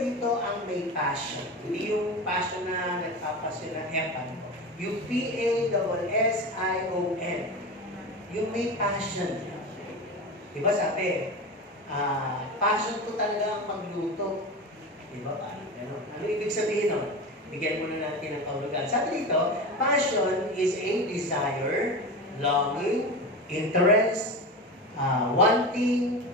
dito ang may passion. Hindi yung passion na nagpapasyon ng epan. Yung P-A-S-S-I-O-N. Yung may passion. Diba sabi, passion ko talaga ang magluto. Diba? Ano ibig sabihin nun? Bigyan muna natin ng kahulugan. Sabi dito, passion is a desire, longing, interest, wanting,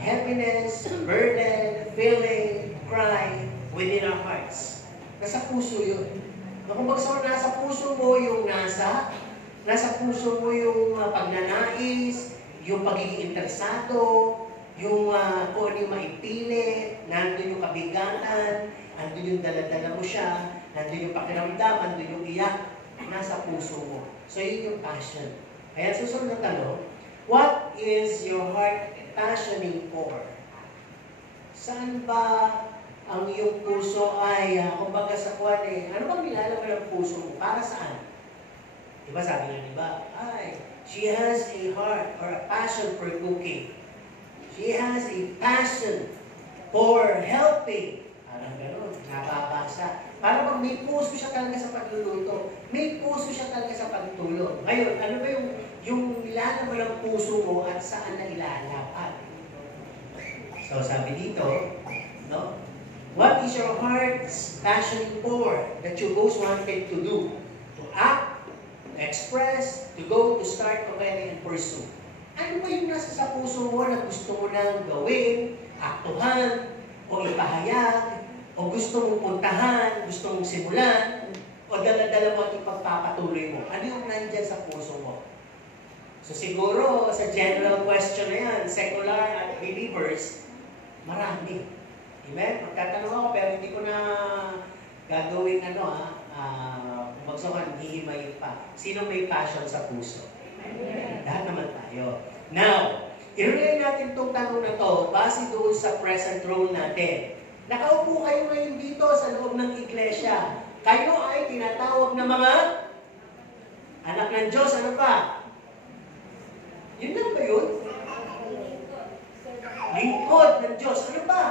happiness, burden, feeling, cry within our hearts. Nasa puso yun. Kung nasa puso mo yung nasa puso mo yung pagnanais, yung pagiging interesado, yung kung ano yung maipilit, nandun yung kabigatan, nandun yung daladala mo siya, nandun yung pakiramdam, nandun yung iyak, nasa puso mo. So yun yung passion. Kaya susunod na tanong, what is your heart passioning for? Saan ba ang iyong puso ay, kumbaga sa kwan ano bang nilalaman ng puso mo? Para saan? Diba sabi nga, diba? She has a heart or a passion for cooking. She has a passion for helping. Parang gano'n, nababasa. Parang may puso siya talaga sa pagluluto. May puso siya talaga sa pagtulong. Ngayon, ano ba yung nilalaman ng puso mo at saan na ilalapat? So, sabi dito, no? What is your heart's passion for that you most wanted to do? To act, to express, to go, to start, to carry, and pursue. Ano ba yung nasa sa puso mo na gusto mo nang gawin, aktuhan, o ipahayag, o gusto mong puntahan, gusto mong simulan, o dala-dala mo at ipagpapatuloy mo? Ano yung nandyan sa puso mo? So siguro, sa general question na yan, secular at believers, marami. Amen? Magtatanong ako, pero hindi ko na gagawin magsakan, hihimayin pa. Sino may passion sa puso? Lahat naman tayo. Now, i-relay natin itong tanong na to base doon sa present role natin. Nakaupo kayo ngayon dito sa loob ng iglesia. Kayo ay tinatawag na mga anak ng Diyos. Ano pa? Yun lang ba yun? Lingkod ng Diyos. Ano pa?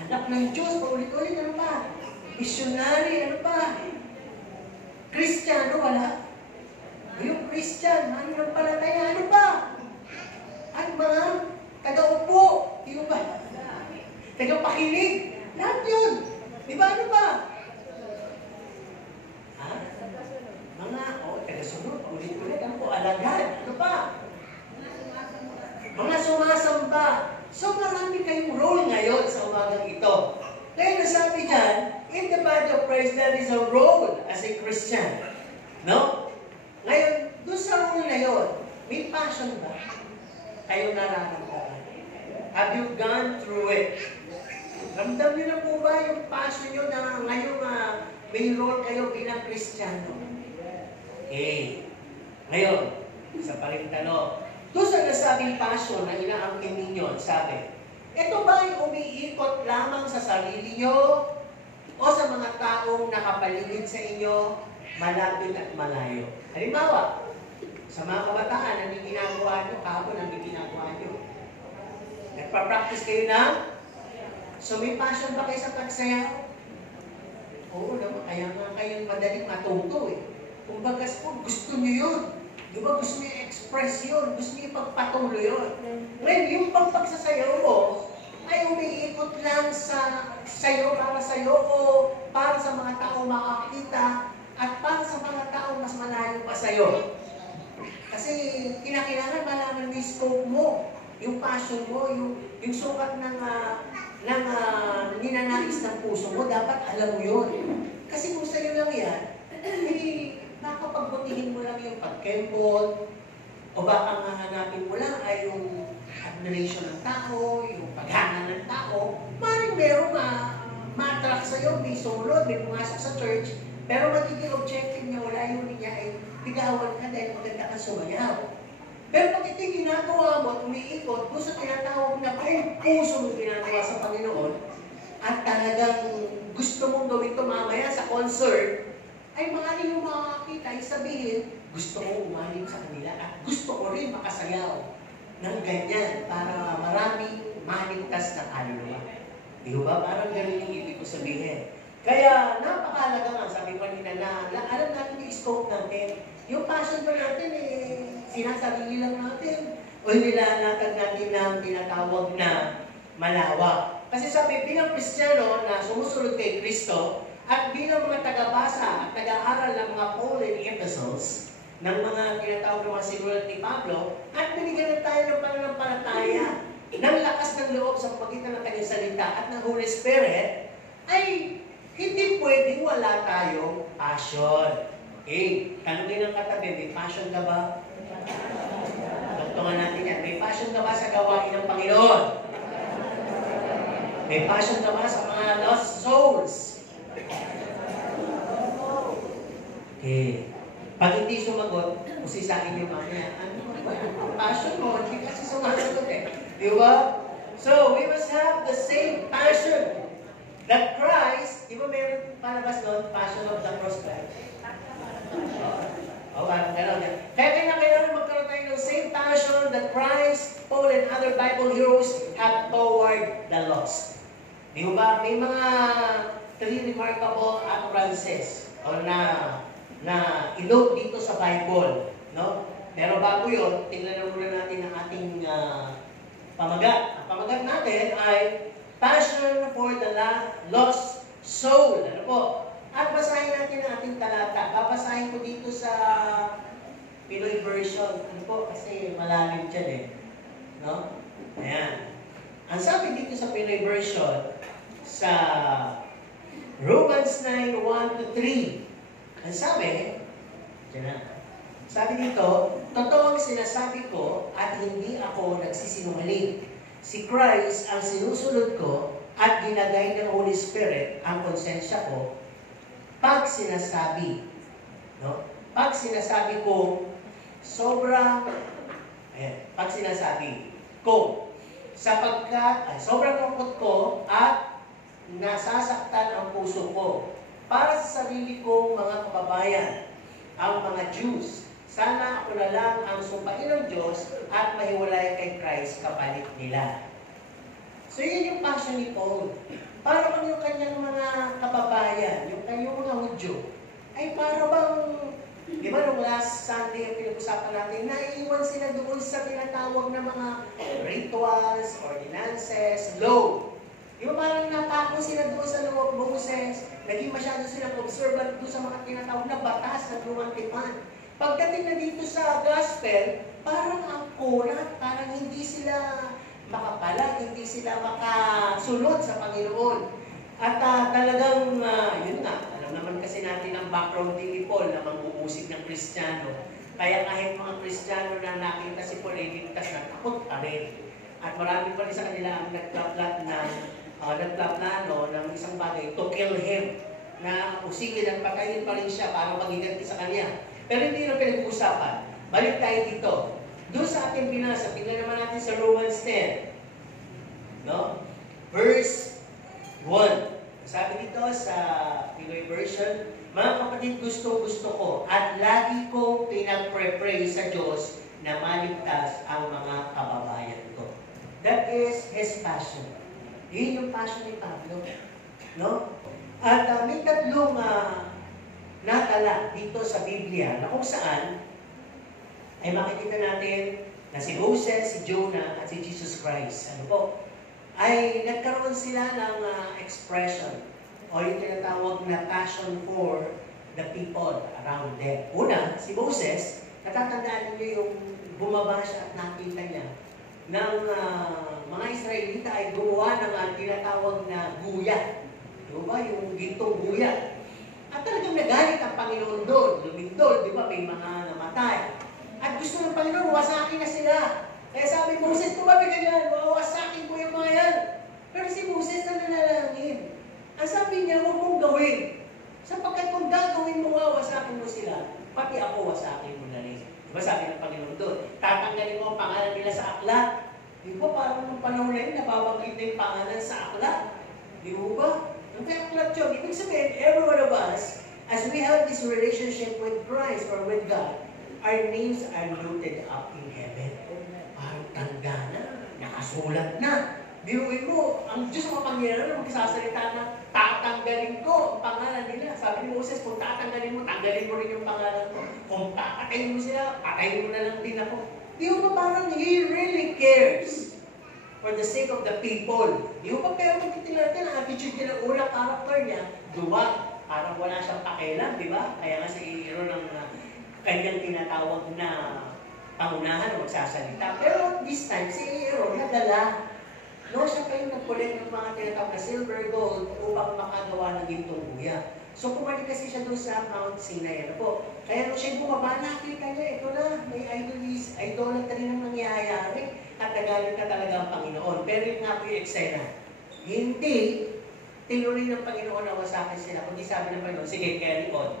Anak ng Diyos. Paulit-ulit. Ano pa? Missionary. Ano pa? Kristiyano. Wala. Yung Christian, mananampalataya, ano ba? At mga taga-upo, yung ba? Taga-pakinig, lahat yun. Di ba, ano ba? Mga, taga-sunod, ulit-ulit, ano po, alagad, ano ba? Mga sumasamba. So, marami kayong role ngayon sa umagang ito. Kaya nasabi dyan, in the body of Christ, there is a role as a Christian. No? Ngayon, doon sa role na yun, may passion ba? Kayo nararamdaman? Have you gone through it? Ramdam niyo na po ba yung passion nyo na ngayon may role kayo bilang Kristiyano? Okay. Ngayon, isa pa rin tanong. Doon sa nasabing passion na inaangkin ninyo, sabi, ito ba ay umiikot lamang sa sarili nyo o sa mga taong nakapaligid sa inyo, malapit at malayo? Halimbawa, sa mga kabataan, ano yung ginagawa nyo? Kahapon, ano yung ginagawa nyo? Nagpa-practice kayo na? So, may passion ba kayo sa pagsayaw? Oo naman, kaya nga kayo madaling matuto eh. Kung bagas po, gusto nyo yun. Di ba gusto nyo i-express yun? Gusto nyo ipagpatuloy yun? Ngayon, yung pagpagsasayaw mo, ay umiikot lang sa sayo para sa'yo o para sa mga tao makakita at para sa mga tao mas malayo pa sa'yo. Kasi kinakailangan malaman mo yung scope mo, yung passion mo, yung sukat ng ninanais ng puso mo, dapat alam mo yun. Kasi kung sa'yo lang yan, baka pagbutihin mo lang yung pagkembot, o baka hanapin mo lang ay yung admiration ng tao, yung paghanga ng tao, maring merong ma-attract sa'yo, may sulod, may pumasok sa church, pero magiging objective niya, wala yun niya ay ligawan ka dahil maganda ka sumayaw. Pero pag ito ginagawa mo at umiikot, kung sa tinatawag na kung puso mo ginagawa sa Panginoon, at talagang gusto mong gawin ito mamaya sa concert, ay maaari yung makakita, ay sabihin, gusto ko umaling sa kanila at gusto ko rin makasayaw ng ganyan para maraming maligtas na kaluluwa. Di ba? Parang ganun yung ibig ko sabihin. Kaya napakalaga nga, sabi ko kanina na alam natin yung scope natin. Yung passion pa natin sinasarili lang natin. O nilalatag natin ng tinatawag na malawak. Kasi sabi, bilang Kristiyano na sumusunod kay Kristo, at bilang mga tagabasa at taga-aral ng mga Pauline epistles, ng mga tinatawag ng mga sinulat ni Pablo, at binigyan tayo ng pananampalataya ng lakas ng loob sa pagitan ng kanyang salita at ng Holy Spirit, ay hindi pwedeng wala tayong passion. Okay? Tanungin ng katabi, may passion ka ba? Tungtungan natin yan. May passion ka ba sa gawain ng Panginoon? May passion ka ba sa mga lost souls? Okay. Pag hindi sumagot, usisahin yung mamaya, ano ba? Passion mo, hindi kasi sumasagot Di ba? So, we must have the same passion that Christ, di ba meron palabas doon, passion of the cross, right? Parang gano'n. Kaya kailangan magkaroon tayo ng same passion that Christ, Paul, and other Bible heroes have toward the lost. Di ba? May mga 3 remarkable utterances o na inote dito sa Bible, no? Pero bago yun, tingnan muna natin ang ating pamagat. Ang pamagat natin ay passion for the lost soul. Ano po? At basahin natin ang ating talata. Babasahin ko dito sa Pinoy version. Ano po? Kasi malalim dyan no? Ayan. Ang sabi dito sa Pinoy version, sa Romans 9:1-3, ang sabi, sabi dito, totoo ang sinasabi ko at hindi ako nagsisinungaling. Si Christ ang sinusunod ko at ginagay ng Holy Spirit ang konsensya ko pag sinasabi. No? Pag sinasabi ko, pag sinasabi ko, sapagkat sobrang lungkot ko at nasasaktan ang puso ko para sa sarili kong mga kababayan, ang mga Jews. Sana ako na lang ang sumpain ng Diyos at mahiwalay kay Christ kapalit nila. So yun yung passion ni Paul. Para bang yung kanyang mga kababayan, yung kanyang mga Hudyo, ay para bang, di ba nung last Sunday ang pinag-usapan natin, naiiwan sila doon sa tinatawag na mga rituals, ordinances, law. Di ba parang natako sila doon sa law of Moses, naging masyado silang observant doon sa mga tinatawag na batas ng lumang tipan. Pagdating na dito sa gospel, parang ang kulat, parang hindi sila makapalag, hindi sila makasunod sa Panginoon. At talagang, yun nga, alam naman kasi natin ang background ni Paul na mag-uusig ng Kristiyano. Kaya kahit mga Kristiyano na nakita si Paul ay ligtas na takot pa rin. At marami pa rin sa kanila ang nagplaplat ng isang bagay to kill him, na usigin at patayin pa rin siya para magiganti sa kanya. Pero hindi na pinag-uusapan. Balik tayo dito. Doon sa ating binasa, tingnan naman natin sa Romans 10. No? Verse 1. Sabi dito sa Pinoy version, mga kapatid, gusto ko at lagi kong pinag-pray sa Diyos na maligtas ang mga kababayan ko. That is His passion. Yun yung passion ni Pablo. No? At may tatlong natala dito sa Biblia na kung saan ay makikita natin na si Moses, si Jonah, at si Jesus Christ, ay nagkaroon sila ng expression o yung tinatawag na passion for the people around them. Una, si Moses, natatandaan niyo yung bumaba siya at nakita niya ng mga Israelita ay gumawa ng tinatawag na guya. Diba? Yung gintong guya. At talagang nagalit ang Panginoon doon. Lumindol, di ba? May mga namatay. At gusto ng Panginoon, wasakin na sila. Kaya sabi, Moses, tumabi ka dyan. Wawasakin ko yung mga yan. Pero si Moses na nanalangin. Ang sabi niya, huwag mong gawin. Sapagkat kung gagawin mo, wawasakin mo sila, pati ako wasakin mo na rin. Diba sabi ng Panginoon doon, tatanggalin mo ang pangalan nila sa aklat. Di ba parang nung panahon na yun, nababanggit na yung pangalan sa aklat. Di ba? Ang kaya aklat yun, ibig sabihin, every one of us, as we have this relationship with Christ or with God, our names are noted up in heaven. Parang tanda na, nakasulat na. Biruin mo, ang Diyos ang mapangyarihan na magsasalita na tatanggalin ko ang pangalan nila. Sabi ni Moses, kung tatanggalin mo, tanggalin mo rin yung pangalan ko. Kung papatayin mo sila, patayin mo na lang din ako. Di ba parang He really cares for the sake of the people. Di ba pero kung titignan natin, ang attitude niya ng unang character niya, duwag. Parang wala siyang pakialam, di ba? Kaya nga si Aaron ang kanyang tinatawag na pangunahan o magsasalita. Pero this time, si Aaron nadala. No, siya pa yung nag-collect ng mga tinatawag na silver, gold upang makagawa ng gintong buya. So, kumalik kasi siya doon sa Mount Sinai. Ano po? Kaya nung siya bumaba, nakita niya, ito na, may idolatry na nangyayari at nagalit na talaga ang Panginoon. Pero yung nga po yung eksena, hindi tinuloy ng Panginoon na wasakin sila. Kundi sabi ng Panginoon, sige, carry on.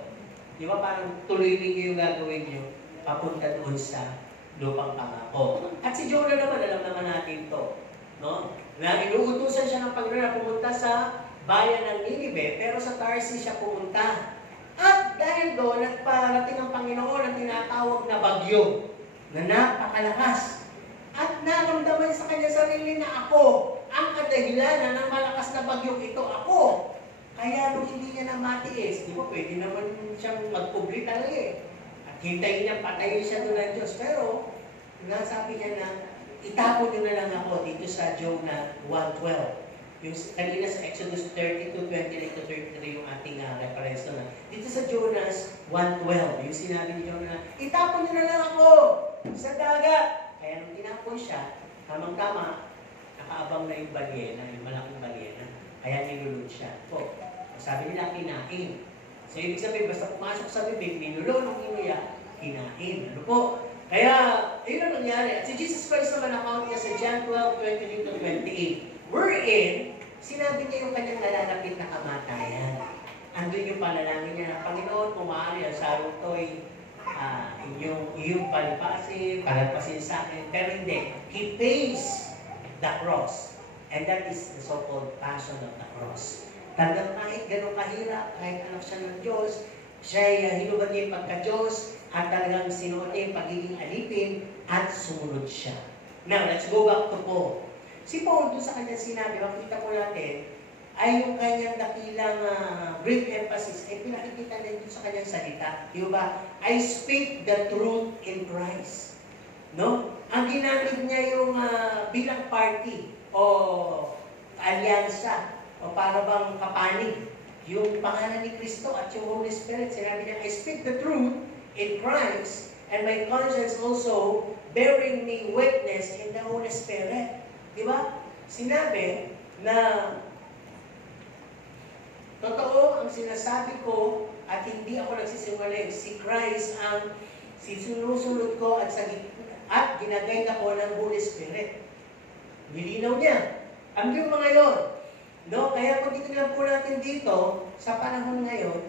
Di ba parang tuloy ninyo yung gagawin nyo papunta doon sa lupang pangako. At si Jonah naman, alam naman natin to. No? Na inuutusan siya ng Panginoon na pumunta sa bayan ng Ninive, pero sa Tarsis siya pumunta. At dahil doon, nagparating ang Panginoon ang tinatawag na bagyo, na napakalakas. At naramdaman sa kanya sarili na ako, ang kadahilanan ng malakas na bagyong ito, ako. Kaya nung hindi niya na matiis, di ba pwede naman siyang magpubli talaga eh. At hintayin niya, patayin siya doon ng Diyos. Pero, nasabi niya na, itapon nyo na lang ako dito sa Jonah 1:12. Yung kanina sa Exodus 32:29-33 yung ating reference na. Dito sa Jonah 1:12, yung sinabi ni Jonah, itapon nyo na lang ako sa dagat. Kaya nung tinapon siya, tamang-tama, nakaabang na yung balyena, yung malaking balyena. Kaya nilulod siya. Po, sabi nila, kinain. So, ibig sabihin, basta pumasok sa bibig, nilulo ng inuya, kinain. Ano po? Kaya, yun ang nangyari. At si Jesus Christ naman account niya sa John 12:22-28. Wherein, sinabi niya yung kanyang nalalapit na kamatayan. Andun yung panalangin niya na, Panginoon, kung maaari, ang sarong to'y iyong palagpasin sa akin. Pero hindi. He pays the cross. And that is the so-called passion of the cross. Talagang kahit ganun kahirap, kahit anak siya ng Diyos, siya hinubad niya yung pagka-Diyos, at talagang sinuot niya yung pagiging alipin at sumunod siya. Now, let's go back to Paul. Si Paul, doon sa kanyang sinabi, makikita po natin, ay yung kanyang dakilang great emphasis ay pinakikita din doon sa kanyang salita. Di ba? I speak the truth in Christ. No? Ang ginamit niya yung bilang party o alyansa o para bang kapanig. Yung pangalan ni Kristo at yung Holy Spirit, sinabi niya, I speak the truth in Christ, and my conscience also bearing me witness in the Holy Spirit. Di ba? Sinabi na totoo ang sinasabi ko at hindi ako nagsisinungaling. Si Christ ang sinusunod ko at ginagay ako ng Holy Spirit. Nilinaw niya. Ang yung mga yon. No? Kaya kung titignan po natin dito, sa panahon ngayon,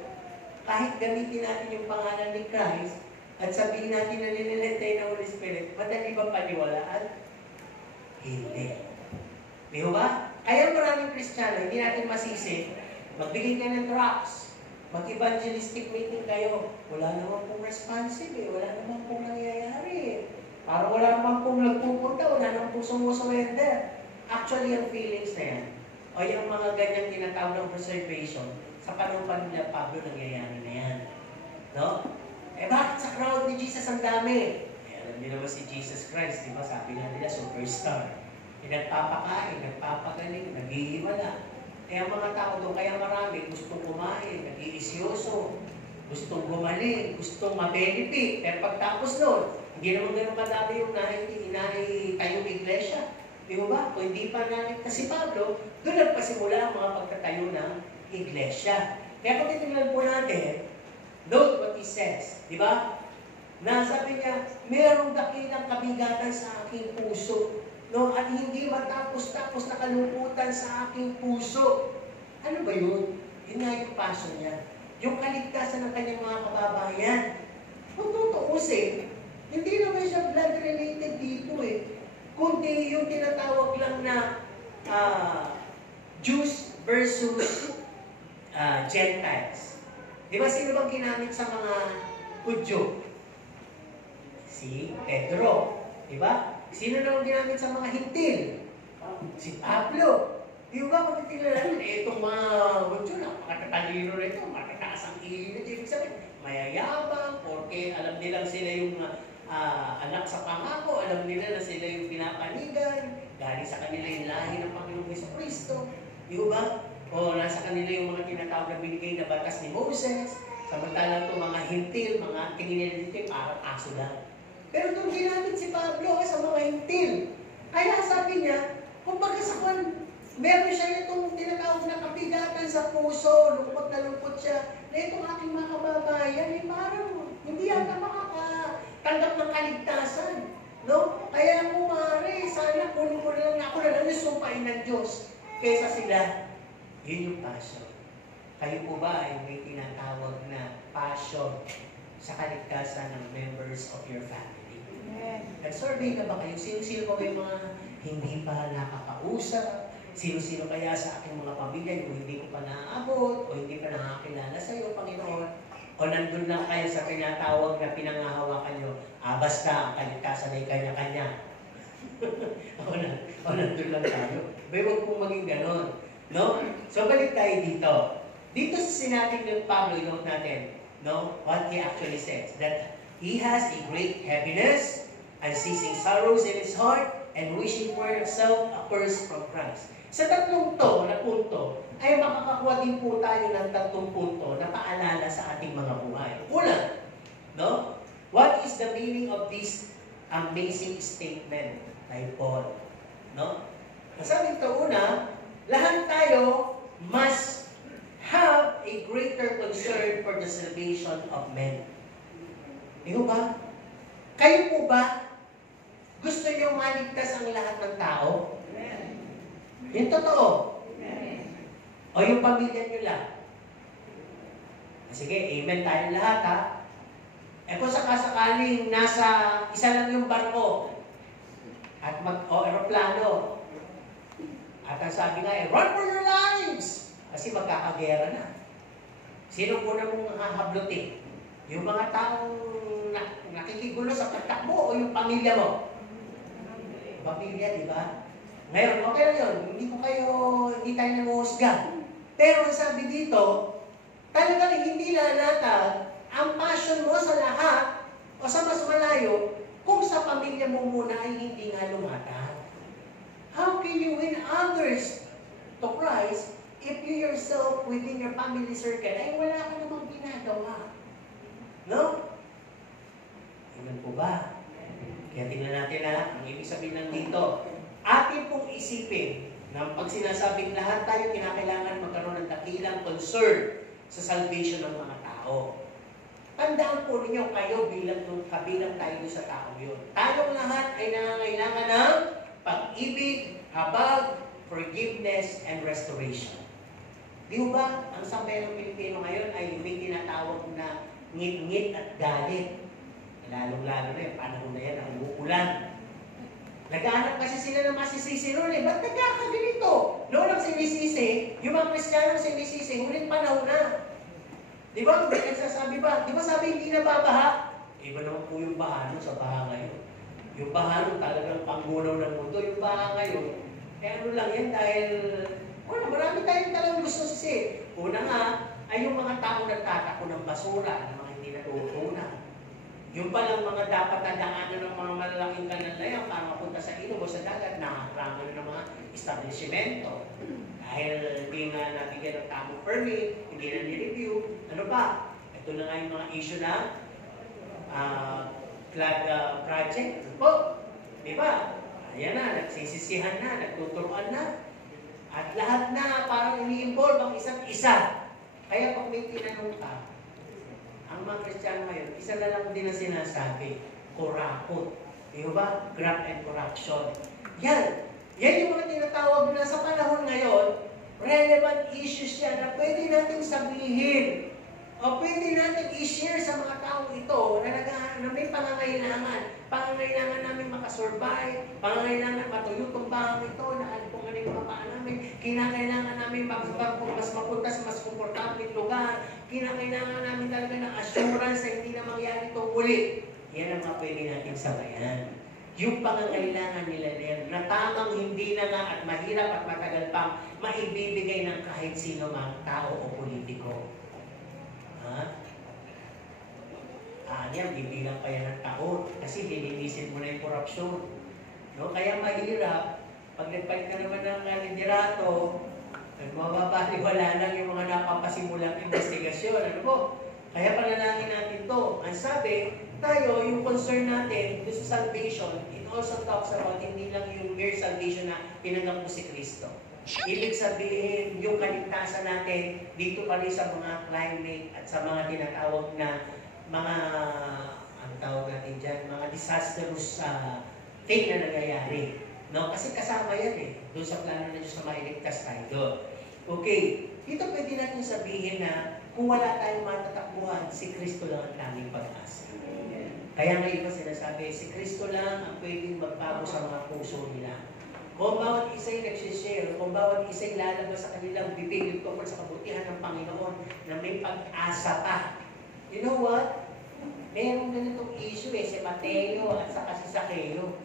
kahit gamitin natin yung pangalan ni Christ at sabihin natin na nililintay ng Holy Spirit, madali ba paniwalaan? Hindi. Di ba? Kaya maraming Kristiyano, hindi natin masisi, magbigay kayo ng tracts, mag-evangelistic meeting kayo, wala naman pong responsive eh, wala naman pong nangyayari eh. Parang wala naman pong nagpupunta, wala naman pong sumusurrender. Actually, ang feelings na yan, o yung mga ganyang tinatawag ng preservation, sa panahon pa nila Pablo, nangyayari na yan. No? Eh bakit sa crowd ni Jesus ang dami? Eh alam niyo naman si Jesus Christ, di ba? Sabi nga nila, superstar. Eh nagpapakain, nagpapagaling, naghihiwala. Eh ang mga tao doon, kaya marami, gustong kumain, nag-iisyoso, gustong gumaling, gustong ma-benefit. Pero pagtapos doon, hindi naman ganun kadami yung inahay tayong iglesia. Di ba? Kung hindi pa namin, kasi Pablo, doon nagpasimula ang mga pagtatayo ng iglesia. Kaya kung titignan po natin, note what he says. Di ba? Na sabi niya, merong dakilang kabigatan sa aking puso. No? At hindi matapos-tapos na kalungkutan sa aking puso. Ano ba yun? Yun nga yung passion niya. Yung kaligtasan ng kanyang mga kababayan. Kung tutuusin, hindi naman siya blood-related dito eh. Kundi yung tinatawag lang na Jews versus Gentiles. Di ba sino bang ginamit sa mga Hudyo? Si Pedro. Di ba? Sino naman ginamit sa mga Hintil? Si Pablo. Di ba kung titignan natin, itong mga hudyo, napakatalino na ito, matataas ang ihing na ibig sabihin, mayayabang, porque alam nilang sila yung anak sa pangako, alam nila na sila yung pinapanigan, galing sa kanila yung lahi ng Panginoong Jesucristo. Di ba? O nasa kanila yung mga tinatawag na binigay na batas ni Moses, samantalang itong mga hintil, mga tingin nila dito parang aso lang. Pero itong ginamit si Pablo sa mga hintil. Kaya sabi niya, kumbaga sa kwan, meron siya itong tinatawag na kabigatan sa puso, lungkot na lungkot siya, na itong aking mga kababayan, parang hindi yata makakatanggap ng kaligtasan. No? Kaya mo maaari, sana kunin ko na lang, ako na lang yung sumpain ng Diyos. Kaysa sila, yun yung passion. Kayo po ba ay may tinatawag na passion sa kaligtasan ng members of your family? Nag-survey na ba kayo? Sino-sino ba yung mga hindi pa nakakausap? Sino-sino kaya sa aking mga pamilya yung hindi ko pa naaabot o hindi pa nakakilala sa iyo, Panginoon? O nandun lang kayo sa pinatawag na pinangahawakan nyo, basta ang kaligtasan ay kanya-kanya. o nandun lang tayo. May huwag pong maging ganon. No? So balik tayo dito. Dito sa sinabing ng Pablo, note natin, no? What he actually says, that he has a great heaviness, unceasing sorrows in his heart, and wishing for himself a curse from Christ. Sa tatlong to na punto, ay makakakuha din po tayo ng tatlong punto na paalala sa ating mga buhay. Una, no? What is the meaning of this amazing statement by Paul? No? Sabi ito, una, lahat tayo must have a greater concern for the salvation of men. Ikaw ba? Kayo po ba? Gusto niyo maligtas ang lahat ng tao? Yung totoo. O yung pamilya niyo lang? Sige, amen tayo lahat ha. Kung sakasakaling nasa isa lang yung barko at o aeroplano at ang sabi nga run for your lives! Kasi magkakagera na. Sino po na mong hahablutin? Yung mga taong nakikigulo sa pagtakbo o yung pamilya mo? Pamilya, di ba? Ngayon, okay lang yun. Hindi tayo nanguhusga. Pero sabi dito, talagang hindi lalatag ang passion mo sa lahat o sa mas malayo kung sa pamilya mo muna ay hindi nga lumatag. How can you win others to Christ if you yourself within your family circle ay wala ka namang ginagawa? No? Tingnan po ba? Kaya tingnan natin ang ibig sabihin ng dito. Atin pong isipin na pag sinasabing lahat tayo kinakailangan magkaroon ng dakilang concern sa salvation ng mga tao. Tandaan po ninyo kayo kabilang tayo sa tao yun. Tayong lahat ay nangangailangan ng pag-ibig, habag, forgiveness, and restoration. Di ba, ang sambayan ng Pilipino ngayon ay may tinatawag na ngit-ngit at galit. Lalong-lalo na yung panahon na yan, ang umuulan. Naghahanap kasi sila ng masisisi noon eh. Ba't nagkakaganito? Noon ang sinisisi, yung mga Kristiyano sinisisi, huling panahon na. Di ba? May nagsasabi ba? Di ba sabi hindi na babaha? Iba naman po yung baha sa baha ngayon. Yung baha talagang panggunaw ng mundo. Yung baha ngayon, ano lang yan dahil marami tayong talagang gusto sisi. Una nga, ay yung mga tao nagtatako ng basura na mga hindi natutunan. Yung palang mga dapat tandaanan ng mga malalaking kanal na yan para mapunta sa ilog o sa dagat, nakarangan ng mga establishmento. Dahil hindi nga nabigyan ng tamang permit, hindi na ni-review. Ano ba? Ito na nga yung mga issue na flood project. Po, di ba? Ayan na, nagsisisihan na, nagtuturuan na. At lahat na parang ini-involve ang isa't isa. Kaya pag may tinanong ka, ang mga Kristiyano ngayon, isa na lang din ang sinasabi, kurakot. Di ba? Graft and corruption. Yan yung mga tinatawag na sa panahon ngayon, relevant issues yan na pwede natin sabihin o pwede natin i-share sa mga tao ito na may pangangailangan. Pangangailangan namin makasurvive, pangangailangan matuyo itong bahang ito, na kung ano yung mga paa namin, kinakailangan namin mas mapunta sa mas komportabling lugar, kinakailangan namin talaga ng assurance na hindi na mangyari itong ulit. Yan ang mga pwede natin sabayan. yung pangangailangan nila na tamang hindi na nga at mahirap at matagal pang maibibigay ng kahit sino mang tao o politiko. Yan, hindi lang pa yan ng taon kasi lilinisin mo na yung korupsyon. No? Kaya mahirap, pag nagpalit ka naman ng liderato, mababaliwala lang yung mga napapasimulang investigasyon. Ano po? Kaya panalangin natin to. Ang sabi, tayo, yung concern natin, doon sa salvation, it also talks about hindi lang yung mere salvation na tinanggap mo si Kristo. Ibig sabihin, yung kaligtasan natin dito pa rin sa mga climate at sa mga tinatawag na mga, ang tawag natin dyan, mga disastrous thing na nangyayari. No? Kasi kasama yan doon sa plano na Diyos na mailigtas tayo doon. Okay, dito pwede natin sabihin na kung wala tayong matatakbuhan, si Kristo lang ang tanging pag-asa. Kaya nga iba sinasabi, si Kristo lang ang pwedeng magbago sa mga puso nila. Kung bawat isa'y nagsishare, kung bawat isa'y lalabas sa kanilang bibig yung tungkol sa kabutihan ng Panginoon na may pag-asa pa. You know what? Merong ganitong issue si Mateo at saka si Sakeo.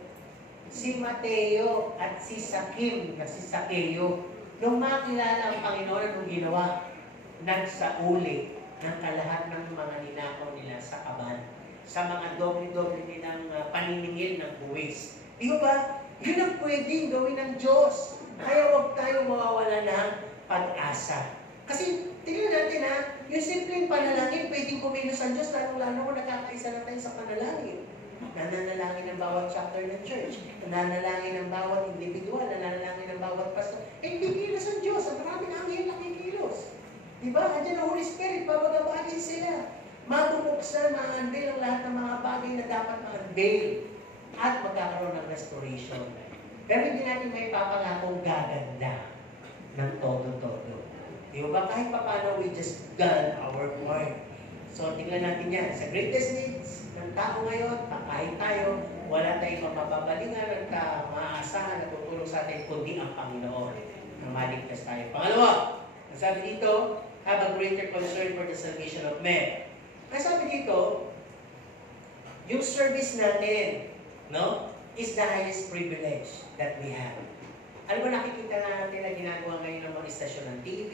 Si Mateo at si Sakim na si Sakeo, nung makilala ang Panginoon, anong ginawa? Nagsauli ng kalahat ng mga ninakaw nila sa kaban, sa mga doble-doble nilang paniningil ng buwis. Di ba? Yun ang pwedeng gawin ng Diyos. Kaya huwag tayo mawawala ng pag-asa. Kasi tingnan natin yung simpleng panalangin, pwedeng kumilos ang Diyos, lalo-lalo kung nakakaisa na tayo sa panalangin. Nananalangin ng bawat chapter ng church, nananalangin ng bawat individual, nananalangin ng bawat pastor. Hindi kilos ang Diyos, ang maraming anghel nakikilos. Diba? Andiyan ang Holy Spirit, babagabagin sila. Mabubuksan, ma-unveil ang lahat ng mga bagay na dapat ma-unveil at magkakaroon ng restoration. Pero hindi natin may papangakong gaganda ng todo-todo. Diba ba? Kahit pa paano, we just done our part. So, tingnan natin yan. Sa greatest needs ng tao ngayon, kahit tayo, wala tayong mapapabalingan at maaasahan na tutulong sa atin, kundi ang Panginoon na maligtas tayo. Pangalawa, ang sabi dito, have a greater concern for the salvation of men. Ang sabi dito, yung service natin, no, is the highest privilege that we have. Alam mo, nakikita natin na ginagawa ngayon ng mga istasyon ng TV,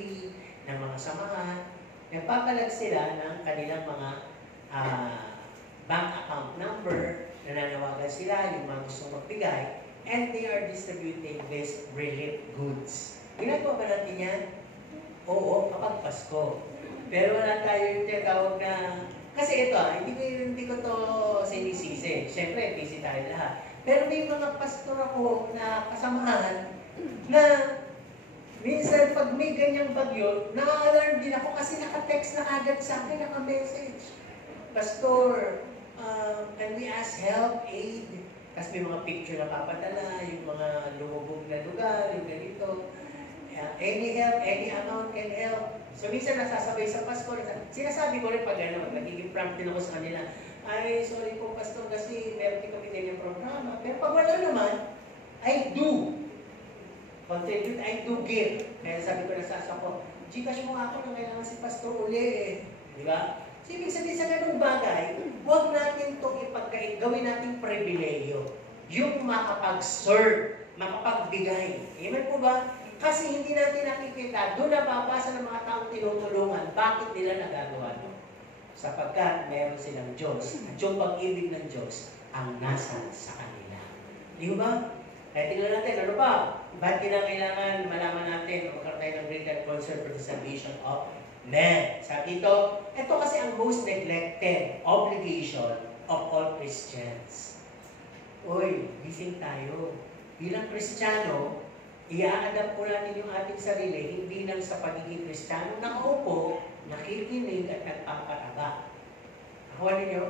ng mga samahan, nagpapalag sila ng kanilang mga bank account number, nananawagan sila, yung mga gustong magbigay, and they are distributing these relief goods. Ginagawa ba natin yan? Oo, kapag Pasko. Pero wala tayo yung tinatawag na, kasi ito, hindi ko to sinisisi. Siyempre, busy tayo lahat. Pero may mga pastor ako na kasamahan na minsan pag may ganyang bagyo, na-alarm din ako kasi naka-text na agad sa akin, naka-message. Pastor, can we ask help, aid? Kasi may mga picture na papadala, yung mga lumubog na lugar, yung ganito. Any help, any amount can help. So minsan nasasabay sa Pasko, sinasabi ko rin pag nagiging prompt din ako sa kanila, ay, sorry po, Pastor, kasi meron din kami din yung programa. Pero pag wala naman, I do contribute, I do give. Kaya sabi ko na sa asa ko, Gcash mo ako na kailangan si Pastor uli Di ba? So, ibig sabihin sa ganung bagay, huwag natin itong gawin nating pribileyo. Yung makapag-serve, makapagbigay. Amen po ba? Kasi hindi natin nakikita, doon nababasa ng mga taong tinutulungan, bakit nila nagagawa ito? Sapagkat meron silang Diyos. At yung pag-ibig ng Diyos ang nasa sa kanila. Di ba? Kaya tingnan natin, ano ba? Ba't kinakailangan malaman natin o magkaroon tayo ng greater concern for the salvation of men? Sabi ito, ito kasi ang most neglected obligation of all Christians. Uy, gising tayo. Bilang Kristiyano, i-a-adapt po natin yung ating sarili, hindi lang sa pagiging Kristiyano, nakaupo, nakikinig at nagpapataba. Nakuha ninyo?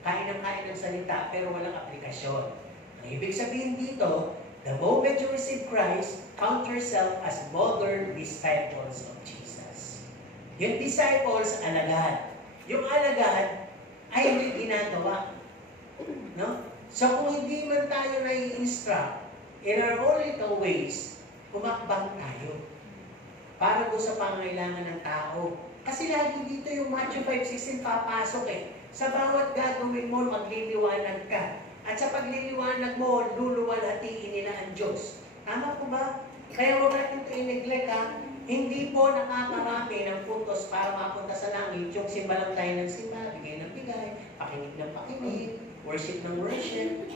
Kain ng salita, pero walang aplikasyon. Ang ibig sabihin dito, the moment you receive Christ, count yourself as modern disciples of Jesus. Yung disciples, alagad. Yung alagad ay may ginagawa. No? So kung hindi man tayo nai-instruct in our own little ways, kumakbang tayo para doon sa pangailangan ng tao. Kasi lagi dito yung Matthew 5:16 papasok Sa bawat gagawin mo, magliliwanag ka. At sa pagliliwanag mo, luluwalhatiin nila ang Diyos. Tama po ba? Kaya huwag natin ito i-neglect ha. Hindi po nakakarami ng puntos para mapunta sa langit. Yung simba lang tayo ng simba, bigay ng bigay, pakinig ng pakinig, worship ng worship.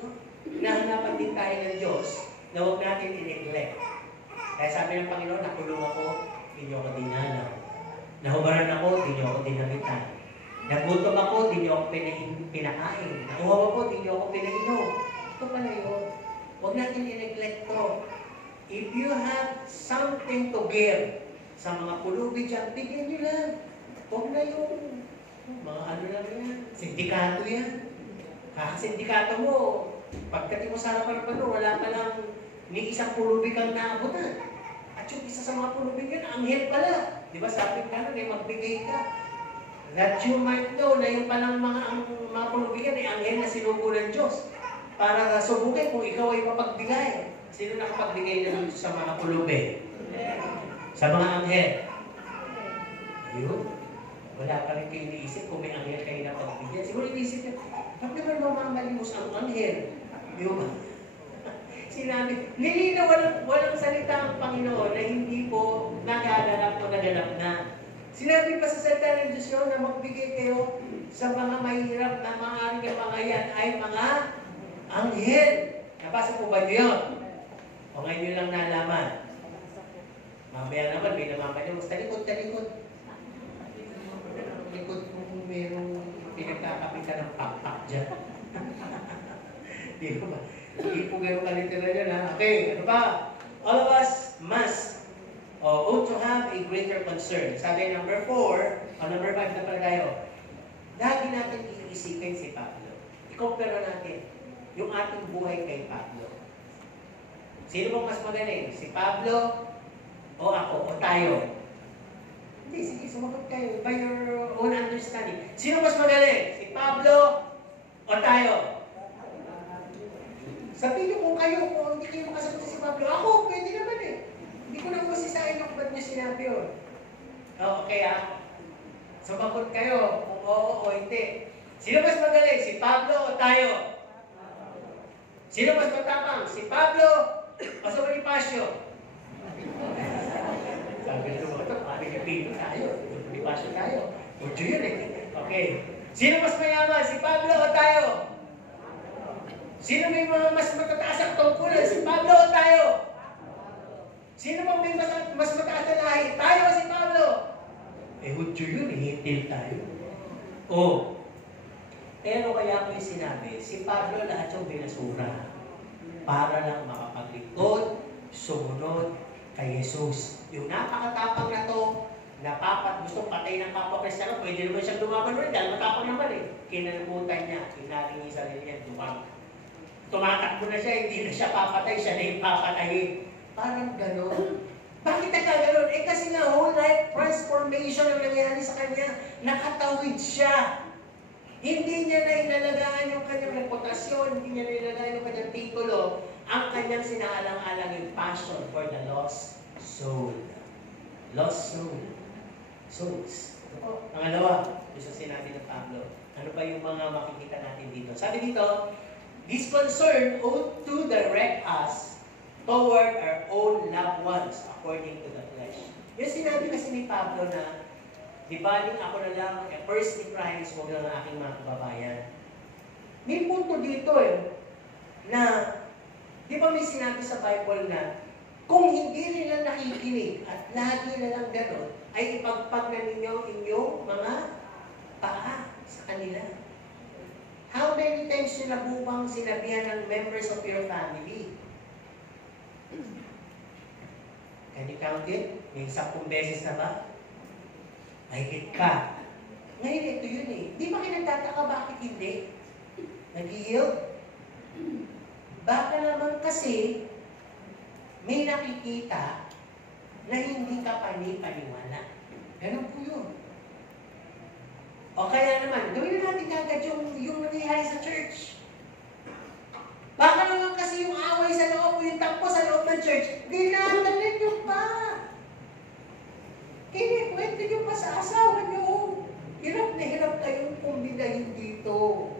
No? Hinahanapan din tayo ng Diyos na huwag natin i-neglect. Kaya sabi ng Panginoon, nakulong ako, hindi niyo ako dinalaw. Nahubaran ako, hindi niyo ako dinamitan. Nagutom ako, hindi niyo ako pinakain. Nakuha ako, hindi niyo ako pinainom. Ito pala yun. Huwag natin i-neglect to. If you have something to give sa mga pulubi dyan, bigyan nyo lang. Huwag na yung mga ano lang yan. Sindikato yan. Sindikato mo, pagkati mo sa harapan pa wala pa lang ni isang pulubi kang naabutan. At yung isa sa mga pulubi yan, anghel pala. Di ba sabi ka nun, magbigay ka. That you might know na yung palang mga pulubi yan ay anghel na sinugo ng Diyos. Para subukin kung ikaw ay mapagbigay. Sino nakapagbigay na dito sa mga pulubi? Sa mga anghel? Ayun. Wala pa rin kayo iniisip kung may anghel kayo napagbigay. Siguro iniisip niya, ba't naman mamamalimos ang anghel? Di ba? Sinabi, nilinaw walang salita ang Panginoon na hindi po nagaganap o naganap na. Sinabi pa sa salita ng Diyos yun na magbigay kayo sa mga mahirap na maaaring ng mga yan ay mga anghel. Napasa po ba niyo yun? O ngayon nyo lang nalaman. Mamaya naman, may namamalimos. Talikod. Talikod kung merong pinagkakapitan ng pakpak dyan. Di ba? Hindi po gano'ng kalitira yun, ha? Okay, ano pa? All of us must ought to have a greater concern. Sabi number 4, number 5 na pala tayo. Lagi natin iisipin si Pablo. I-compare natin yung ating buhay kay Pablo. Sino bang mas magaling? Si Pablo o ako o tayo? Hindi, sige, sumagot kayo by your own understanding. Sino mas magaling? Si Pablo o tayo? Sabihin niyo kung kayo, kung hindi kayo makasagot si Pablo, ako, pwede naman eh. Hindi ko na umasisahin kung ba't niyo sinabi yun. Okay ha? Sumagot kayo kung oo o hindi. Sino mas magaling? Si Pablo o tayo? Sino mas matapang? Si Pablo o si Bonifacio? Sabi nyo mo ito, Pilipino tayo. Bonifacio tayo. Udyo yun eh. Okay. Sino mas mayaman? Si Pablo o tayo? Sino may mga mas matataas ang tungkulan? Si Pablo o tayo? Sino bang may mas mataas na lahi? Tayo o si Pablo? Udyo yun eh. Hintil tayo. Pero kaya ko yung sinabi, si Pablo lahat yung binasura para lang makapaglingkod, sumunod kay Jesus. Yung napakatapang na to, gustong patay ng kapwa Kristiyano, pwede naman siyang lumaban rin dahil matapang naman eh. Kinalimutan niya, inaling niya sarili niya, tumatakbo na siya, hindi na siya papatay, siya na yung papatayin. Parang gano'n. Bakit nagkaganon? Kasi nga whole life transformation ang nangyari sa kanya, nakatawid siya. Hindi niya na inalagaan yung kanyang reputasyon, hindi niya na inalagaan yung kanyang titulo, ang kanyang sinaalang-alang yung passion for the lost soul. Lost soul. Souls. Pangalawa, yung sa sinabi ng Pablo, ano pa yung mga makikita natin dito? Sabi dito, this concern ought to direct us toward our own loved ones according to the flesh. Yung sinabi kasi ni Pablo na di baling ako na lang, first ni Christ, huwag lang ang aking mga kababayan. May punto dito na, di ba may sinabi sa Bible na, kung hindi nila nakikinig at lagi na lang gano'n, ay ipagpag na ninyo inyong mga paa sa kanila. How many times nyo nabubang sinabihan ng members of your family? Can you count it? May 10 beses na ba? Mahigit ka. Ngayon, ito yun eh. Di ba kinagtataka bakit hindi? Nag-yield? Baka naman kasi may nakikita na hindi ka panipaniwala. Ganun po yun. O kaya naman, gawin na natin kagad yung nangyayari sa church. Baka naman kasi yung away sa loob o yung takpo sa loob ng church, dinadalit nyo pa. Kwento nyo pa sa asawa nyo. Hirap na hirap kayong kumbidahin dito.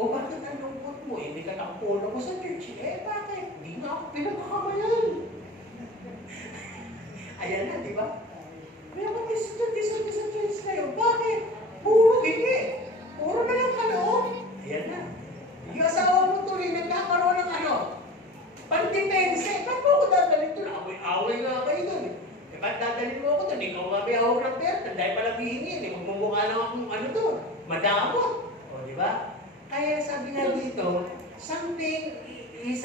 O bakit ang lungkot mo? Hindi ka nakapuno ko sa church. Eh, bakit? Hindi nga ako pinagkakamalan. Ayan na, di ba? Kaya kung disunod sa church kayo, bakit? Puro hindi. Puro na lang kaloob. Ayan na. Yung asawa mo tuloy, nagkakaroon ng ano? Pandepense. Ba't mo ako dadalhin doon? Away-away nga kayo doon. Eh, ba't dadalhin mo ako doon? Ikaw nga may hawak ng pera. Dahil pala hihingin. Eh, magmumukha lang akong ano doon. Madamot. O, di ba? Kaya sabi nga dito, something is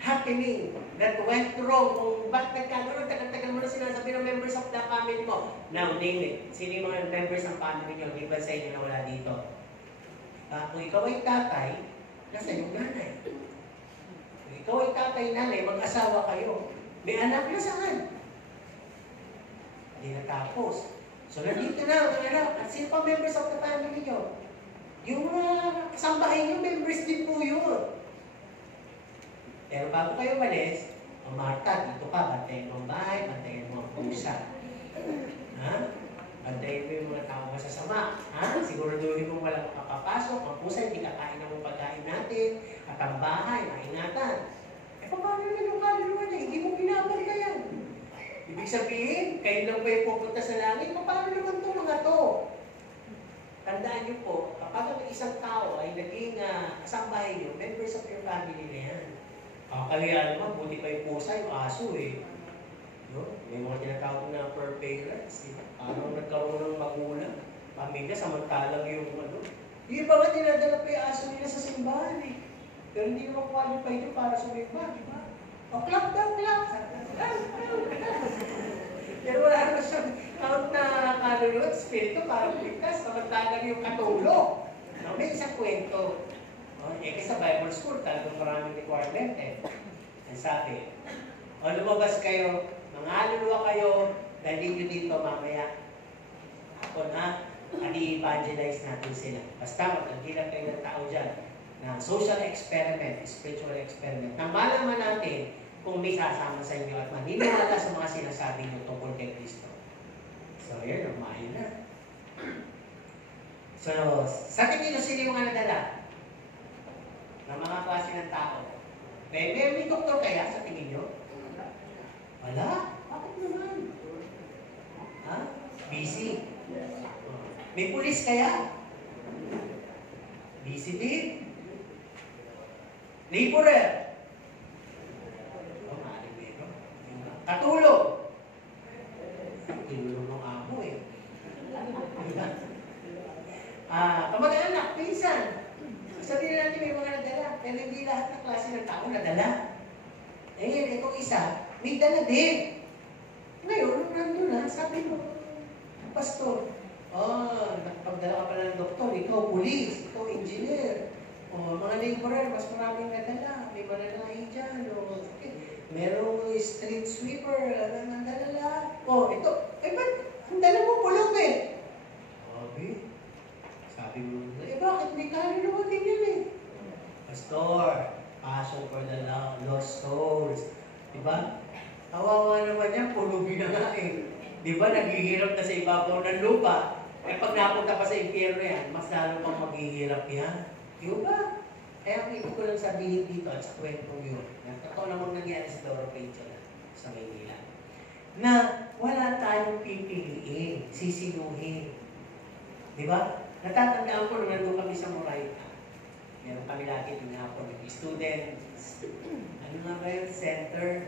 happening that went wrong. Kung ba't nagkakaroon, tagal-tagal mo na sinasabi ng members of the family mo. Now, name it. Sino yung mga members ng family nyo? Di ba sa inyo na wala dito? Kung ikaw ay tatay, nasa yung nanay. Kung ikaw ay tatay, nanay, mag-asawa kayo. May anak na saan? Hindi natapos. So, nandito na ang anak. At sino pa members of the family nyo? Yung kasambahay nyo, members din po yun. Pero bago kayo malis, Marta, dito ka, bantayan mo ang bahay, bantayan mo ang pusa. Ha? Bantayan mo yung mga tao masasama. Ha? Siguraduhin mo walang makapapasok, ang pusa, hindi kakain ng mga pagkain natin, at ang bahay, maingatan. Eh, paano naman yung kaluluwa niya? Hindi mo pinabantayan. Ibig sabihin, kayo lang ba yung pupunta sa langit? Paano naman itong mga to? Tandaan niyo po, kapag ang isang tao ay naging kasambahay niyo, members of your family na yan. Kaya naman, buti pa yung pusa, yung aso eh. No? May mga tinatawag na per parents. Parang nagkaroon ng magulang, pamilya, samantalang yung ano. Yung iba nga dinadala pa yung aso nila sa simbahan eh. Pero hindi naman qualify ito para sumimba, di ba? O, clap daw, clap! Pero wala naman siyang count na kaluluwa at spirito para ligtas, samantalang yung katulog. No? May isang kwento. Kasi sa Bible school, talagang maraming requirement eh. Ang sabi, lumabas kayo, mangaluluwa kayo, dahil nyo dito mamaya. Ako na, i-evangelize natin sila. Basta magkagilan kayo ng tao dyan na social experiment, spiritual experiment. Nang malaman natin kung may sasama sa inyo at maniniwala sa mga sinasabi nyo tungkol kay Kristo. So, yan, umayon na. So, sa tingin nyo, sino yung mga nadala? Ng mga klase ng tao. May doktor kaya sa tingin nyo? Wala. Bakit naman? Ha? Busy. May pulis kaya? Busy din. Laborer. Katulog. Tinulog ng amo eh. Kamag-anak, pinsan. Sabihin natin may mga nadala, pero hindi lahat ng klase ng tao nadala. Eh, itong isa, may dala din. Ngayon, nandun na, sabi mo, pastor, nakapagdala ka pala ng doktor, ikaw pulis, ikaw engineer, mga laborer, mas maraming nadala, may mananahin dyan, merong street sweeper, nadala. Ito, ba't ang dala mo pulong eh? Sabi mo, bakit may kaluluwa din yan eh? Pastor, passion for the lost souls. Diba? Kawawa naman yan, pulubi na nga eh. Diba, naghihirap na sa ibabaw ng lupa. Eh pag napunta pa sa impyerno yan, mas lalo pang maghihirap yan. Diba? Kaya ang ibig ko lang sabihin dito at sa kwentong yun, totoo namang nangyari sa Doropecho sa Maynila, na wala tayong pipiliin, sisiluhin. Diba? Natatandaan ko nung nandun kami sa Moraita. Meron kami lagi tinapon ng students. Ano nga ba yun? Center.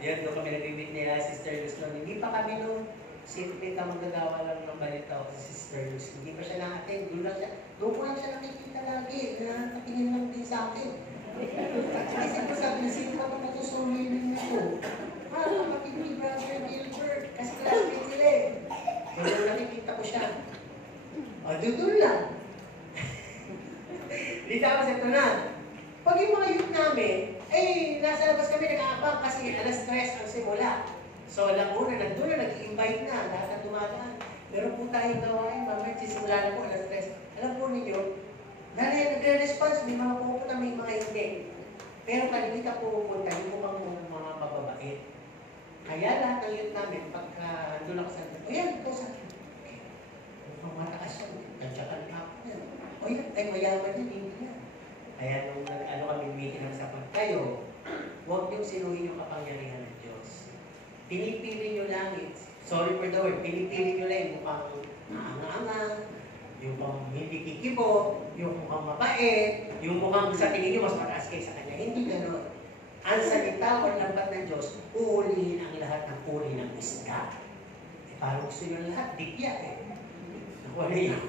Doon kami nag-meet nila, Sister Luz. Hindi pa kami nung simple ka magagawa lang ng balita ko si Sister Luz. Hindi pa siya na-attend. Doon ko lang siya nakikita lagi. Nakatingin lang din sa akin. Kasi ko sabi, sino pa ito matusuloy nito? Kapatid ni Brother Gilbert. Kasi classmate nila eh. Pero nakikita ko siya. Doon lang. Dito ako sa ito na. Pag yung mga youth namin, nasa labas kami nag-aabang kasi alas 3 ang simula. So, una, nandun na, nag-i-invite na, lahat na dumadaan. Meron po tayong gawain, mamaya, sisimula na po alas 3. Alam po ninyo, nagre-response, may mga pupunta, may mga hindi. Pero kalimitan po pupunta, yung mga mababait. Kaya lahat ng youth namin, pagka doon ako sa ito, ito sa akin. mukhang matakas yan. Nandiyan ka yan. O yan, ay mayaman yan, hindi yan. Kaya nung kami meeting ng sapat kayo, huwag niyong sinuhin yung kapangyarihan ng Diyos. Pinipili niyo lang, sorry for the word, pinipili niyo lang yung mukhang maanga-anga, yung mukhang hindi kikibo, yung mukhang mabait, yung mukhang sa tingin niyo mas mataas kayo sa kanya. Hindi gano'n. Ang salita o lambat ng Diyos, uulihin ang lahat ng uri ng isda. Parang gusto nyo lahat, dikya eh. Nakuha na yun.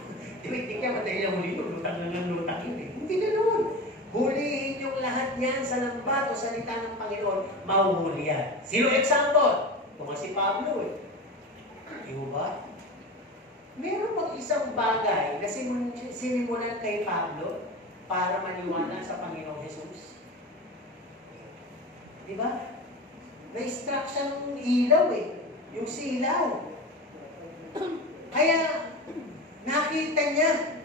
Dikya, matay lang huli yun, lutang na ng lutang yun eh. Hindi gano'n. Hulihin yung lahat niyan sa lambat o salita ng Panginoon, mahuhuli yan. Sino example? Kung si Pablo eh. Di ba? Meron pang isang bagay na sinimulan kay Pablo para maniwala sa Panginoong Jesus. Di ba? Na-struck siyang ilaw eh. Yung silaw. Kaya, nakita niya,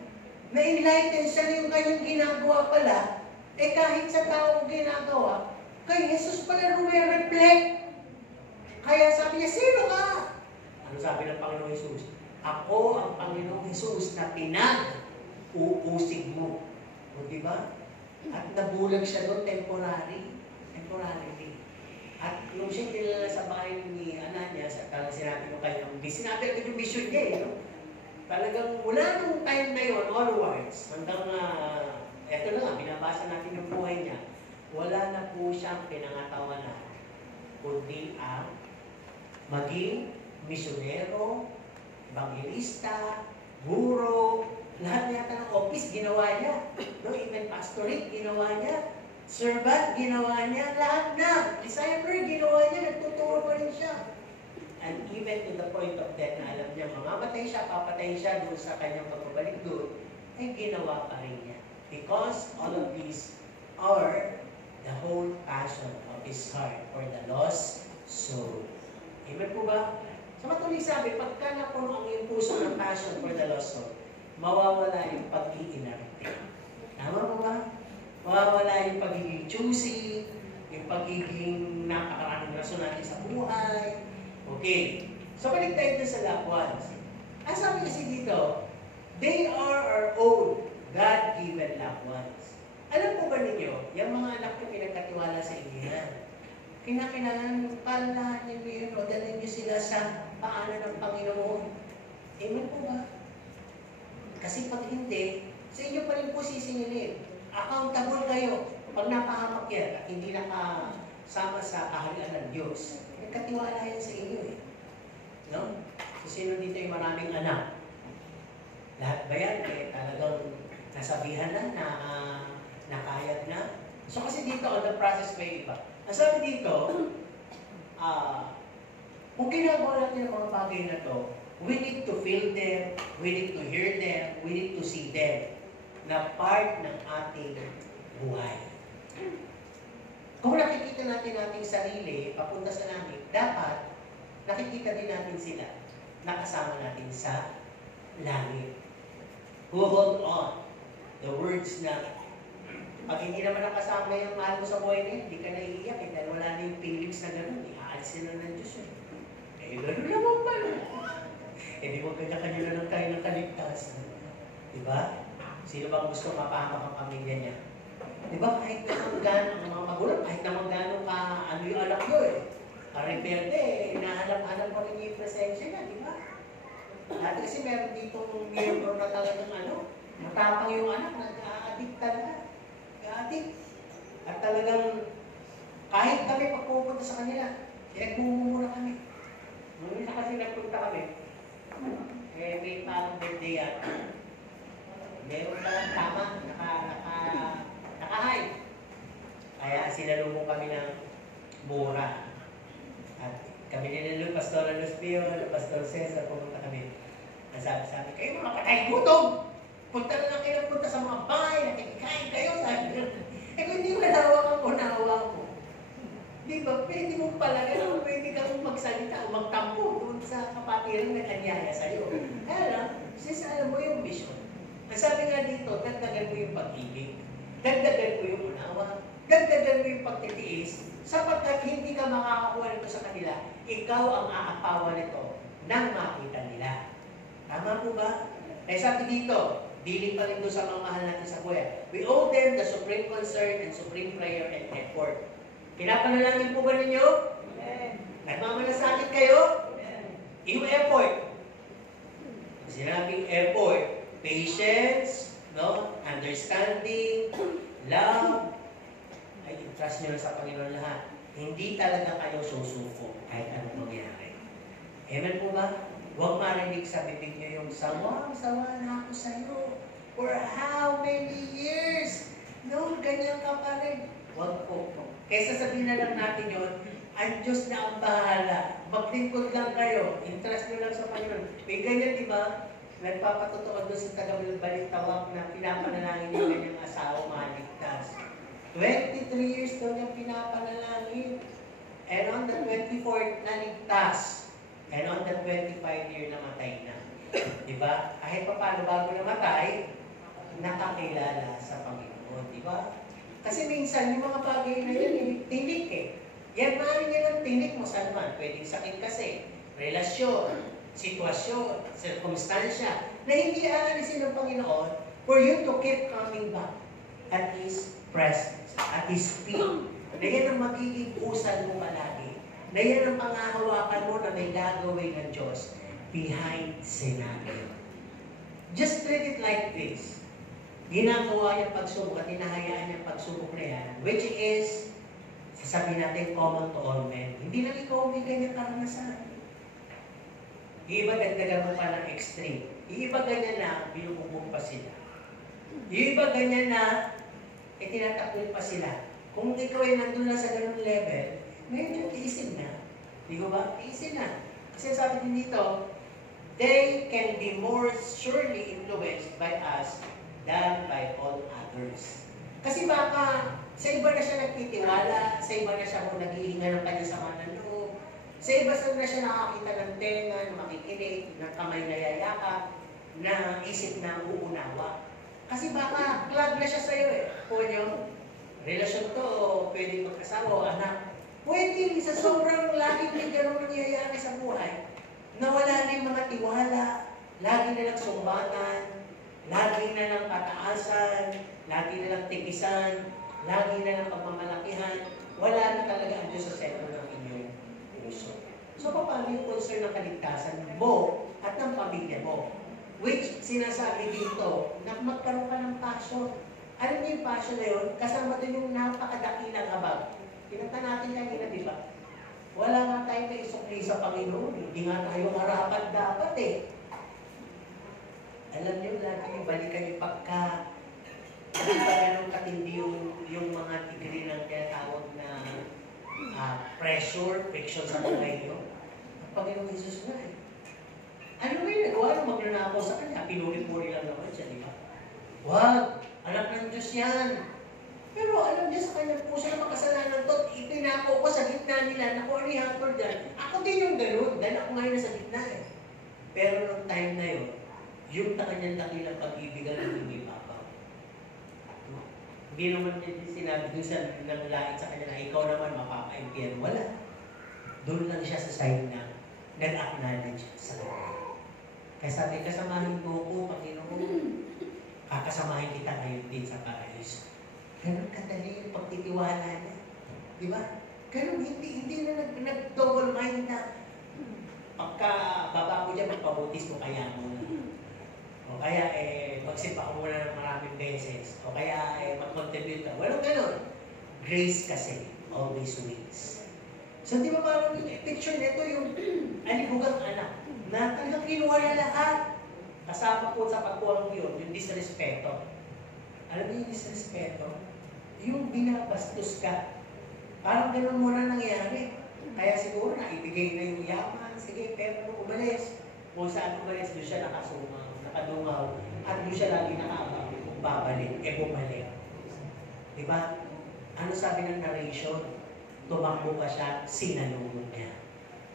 na-enlighten siya na yung kanyang ginagawa pala, eh kahit sa taong ginagawa, kay Jesus pala rumere-reflect. Kaya sabi niya, sino ka? Ano sabi ng Panginoong Jesus? Ako ang Panginoong Jesus na pinag-uusig mo. O diba? At nabulag siya doon temporarily. At nung siya kilala sa bahay ni Ananias, at talagang sinabi mo kanyang, sinabi agad yung mission niya eh. No? Talagang mula nung time na yun, onwards, hanggang, eto na nga, binabasa natin yung buhay niya, wala na po siyang pinangatawanan, kundi ang maging misyonero, evangelista, guro, lahat yata ng office ginawa niya. No? Even pastorate ginawa niya. Servant ginawa niya. Lahat na. Disciple ginawa niya. Nagtuturo pa rin siya. And even to the point of death na alam niya, mamamatay siya, papatay siya doon sa kanyang pagbabalik doon, ay ginawa pa rin niya. Because all of these are the whole passion of his heart for the lost soul. Amen po ba? Sa matuloy sabi, pagka napuno ang iyong puso ng passion for the lost soul, mawawala yung pag-iinarte. Tama po ba? Mawawala yung pagiging choosy, yung pagiging napakaraming rason natin sa buhay. Okay. So, balik tayo dun sa loved ones. Ang sabi kasi dito, they are our own God-given loved ones. Alam po ba ninyo, yung mga anak ko pinagkatiwala sa inyo yan. Kinakailangan palahanin niyo yun o dalhin niyo sila sa paanan ng Panginoon. Amen po ba? Kasi pag hindi, sa inyo pa rin po sisingilin. Accountable kayo. Pag napahamak yan at hindi nakasama sa kaharian ng Diyos, nagkatiwala yan sa inyo eh. No? So sino dito yung maraming anak? Lahat ba yan? Eh, talagang nasabihan na, nakayat na. So kasi dito, on the process may iba. Ang sabi dito, kung ginagawa natin ang mga bagay na to, we need to feel them, we need to hear them, we need to see them na part ng ating buhay. Kung nakikita natin ating sarili papunta sa langit, dapat nakikita din natin sila nakasama natin sa langit. Who hold on the words na pag hindi naman nakasama yung mahal mo sa buhay na yun, hindi ka naiiyak eh, dahil wala na yung feelings na gano'n, iaalisin na ng Diyos yun. Eh, gano'n naman pala. Eh, di mo kanya-kanya lang tayo ng kaligtasan. Diba? Sino bang gusto mapahamak ang pamilya niya? Diba? Kahit naman gano'n, ang mga magulang, kahit naman gano'n ka, ano yung anak nyo eh. Karebelde, hinahanap-hanap mo rin yung presensya niya, diba? Dati kasi meron ditong miyembro na talagang matapang yung anak, nag-a-addict talaga. Nag-a-addict. At talagang, kahit kami pagpupunta sa kanila, nagmumura kami. Nung isa kasi nagpunta kami, eh, may parang birthday yan. Meron lang tama, naka-high. Kaya sinalubong kami ng mura. At kami nila Pastor Aluspio, Pastor Cesar, pumunta kami. Nasabi, kayo mga patay gutom! Punta na lang kayo, punta sa mga bahay, nakikikain kayo, sabi nila. Eh kung hindi mo nahawakan mo, nahawa mo. Di ba? Pwede mo pala, pwede kang magsalita o magtampo doon sa kapatiran na kanyaya sa'yo. Kaya lang, since alam mo yung mission. Ang sabi nga dito, dagdagan mo yung pag-ibig, dagdagan mo yung unawa, dagdagan mo yung pagtitiis, sapagkat hindi ka makakakuha nito sa kanila, ikaw ang aapawa nito nang makita nila. Tama po ba? Eh sabi dito, dealing pa rin doon sa mga mahal natin sa buhay. We owe them the supreme concern and supreme prayer and effort. Pinapanalangin po ba ninyo? Nagmamalasakit kayo? Yung effort. Sinabing effort, patience, no? Understanding, love, ay trust nyo sa Panginoon lahat. Hindi talaga kayo susuko kahit anong mangyari. Amen po ba? Huwag marinig sa bibig nyo yung sawa na ako sa'yo. For how many years? No, ganyan ka pa rin. Huwag po. Kaysa sabihin na lang natin yun, ang Diyos na ang bahala. Maglingkod lang kayo. Interest nyo lang sa Panginoon. May ganyan, di ba? Nagpapatotoo doon sa taga-balitawak na pinapanalangin yung kanyang asawa maligtas. 23 years daw niyang pinapanalangin. And on the 24th, naligtas. And on the 25 year, namatay na. Diba? Kahit pa paano bago namatay, nakakilala sa Panginoon. Diba? Kasi minsan, yung mga bagay na yan, tinik eh. Yan maaaring yan ang tinik mo saan man. Pwedeng sakit kasi, relasyon, sitwasyon, circumstansya, na hindi aalisin ng Panginoon for you to keep coming back at His presence, at His feet. Na yan ang magiging pusan mo palagi. Na yan ang pangahawakan mo na may gagawin ng Diyos behind scenario. Just treat it like this. Ginagawa niyang pagsubok at hinahayaan niyang pagsubok na yan, which is, sasabihin natin, common to all men. Hindi lang ikaw may ganyang karanasan. Iba dagdagan mo pa ng extreme. Iba ganyan na, binububog pa sila. Iba ganyan na, tinatakbo pa sila. Kung ikaw ay nandun na sa ganung level, medyo tiisin na. Di ko ba? Tiisin na. Kasi sabi din dito, they can be more surely influenced by us than by all others. Kasi baka sa iba na siya nagtitiwala, sa iba na siya kung naghihinga ng kanya sama ng loob, sa iba na siya nakakita ng tenga, na makikinig, ng kamay na yayakap, na isip na uunawa. Kasi baka plug na siya sa iyo eh. Kung yung relasyon to, pwede mag-asawa o anak. Pwede, sa sobrang laging may gano'ng nangyayari sa buhay, nawala rin mga tiwala, lagi na lang sumbatan, lagi na lang pataasan, lagi na lang tikisan, lagi na lang pagmamalakihan, wala na talaga ang Diyos sa sentro ng inyong puso. So, paano yung concern ng kaligtasan mo at ng pamilya mo? Which, sinasabi dito, na magkaroon ka ng passion. Alam niyo yung passion na yun? Kasama din yung napakadakilang habag. Pinata natin kanina, di ba? Wala nga tayo na isukli sa Panginoon. Hindi nga tayo harapan dapat eh. Alam niyo, lagi yung balikan yung pagka hindi pa ganun katindi yung mga degree ng tinatawag na pressure, friction sa buhay niyo. Ang Panginoon Jesus na eh. Ano ba yung nagawa nung magnanakaw sa kanya? Pinuri-puri lang naman siya, di ba? Wag! Anak ng Diyos yan! Pero alam niya sa kanyang puso na makasalanan to, itinako ko sa gitna nila, naku, ano yung hangtod dyan? Ako din yung gano'n, dahil ako ngayon nasa gitna eh. Pero noong time na yun, yung kanyang dakilang pag-ibigan ng hindi papa. Hindi naman din sinabi dun sa nanglait sa kanya na ikaw naman mapapa-impyerno. Wala. Doon lang siya sa side na nag-acknowledge sa kanya. Kaya sabi, kasamahin ko ko, Panginoon. Kakasamahin kita ngayon din sa paraiso. Ganun kadali yung pagtitiwala niya. Di ba? Ganun, hindi na nag-double mind na pagka babago dyan, magpabutis mo kaya muna. O kaya, magsipa ko muna ng maraming beses. O kaya, mag-contribute ka. Walang ganun. Grace kasi, always wins. So, di ba parang picture nito yung alibugang anak na talagang kinuha na lahat. Kasama po sa pagkuha ng yun, yung disrespeto. Alam mo yung disrespeto? Yung binabastos ka. Parang ganun muna nangyari. Kaya siguro na ibigay na yung yaman. Sige, pero umalis. Kung saan umalis, doon siya nakadungaw. At doon siya lagi nakaabang. Kung babalik, bumalik. Diba? Ano sabi ng narration? Tumakbo ka siya, sinalunod niya.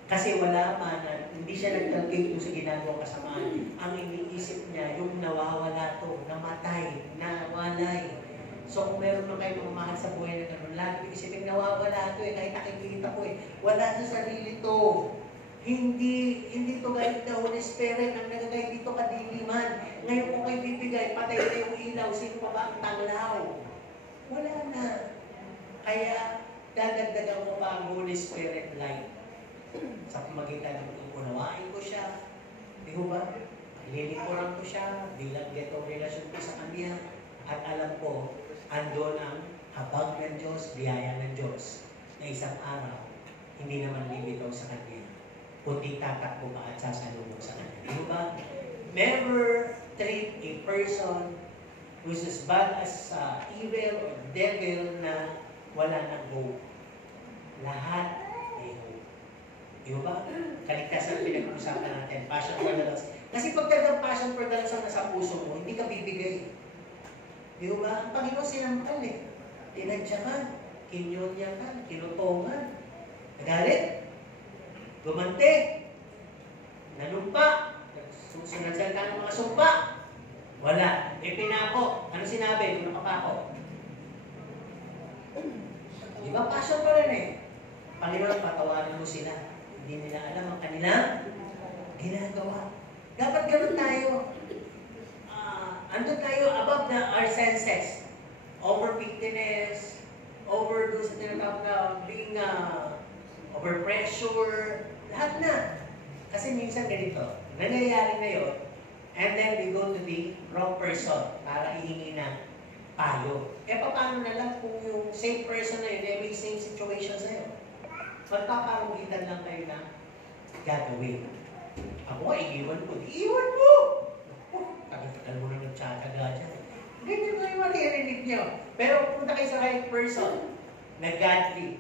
Kasi wala man, hindi siya nagtagkik sa ginagawa kasamaan. Ang iniisip niya, yung nawawala to, namatay, nawalay. So kung meron na kayo mga mahal sa buhay na gano'n, lagi isipin nawawala to kahit nakikita ko wala sa sarili to. Hindi to galit na Holy Spirit. Spirit ang nagagay dito kadiliman. Ngayon kung kayo bibigay, patay na yung ilaw, sino pa ba ang tanglaw? Wala na. Kaya, dadagdagan mo pa ang Holy Spirit light. Sa pamagitan ng unawain ko siya. Di ba? Lilikuran ko siya bilang getong relasyon ko sa Kanya. At alam ko, andon ang habag ng Diyos, biyaya ng Diyos na isang araw, hindi naman limitaw sa Kanya, kundi tatakbo ka at sasalubong sa Kanya. Di ba? Never treat a person who's as bad as evil or devil na wala ng hope. Lahat may hope. Di ba? Kaligtasan pinag-uusapan natin. Passion for the lost. Kasi pag talagang passion for the lost ang nasa puso mo, hindi ka bibigay. Di ba? Ang Panginoon sinampal eh. Tinadyakan, kinyonyakan, kinutongan. Nagalit, gumante, nanumpa, sunagsalita ng mga sumpa. Wala. Pinako. Ano sinabi? Pinapako. Di ba? Passion pa rin eh. Panginoon, patawarin mo sila. Hindi nila alam ang kanilang ginagawa. Dapat ganoon tayo. Andun tayo above our senses. Over pickiness, over doon sa tinatawag na being over pressure, lahat na. Kasi minsan ganito, nangyayari na yun, and then we go to the wrong person para ihingi ng payo. Paano na lang kung yung same person na yun, may same situation sa'yo? Magpaparugitan lang kayo na gagawin. Ako, iiwan ko. Iiwan mo! Tagal mo na nagtsatsaga dyan. Ganyan mo yung maririnig nyo. Pero punta kayo sa right person, na godly,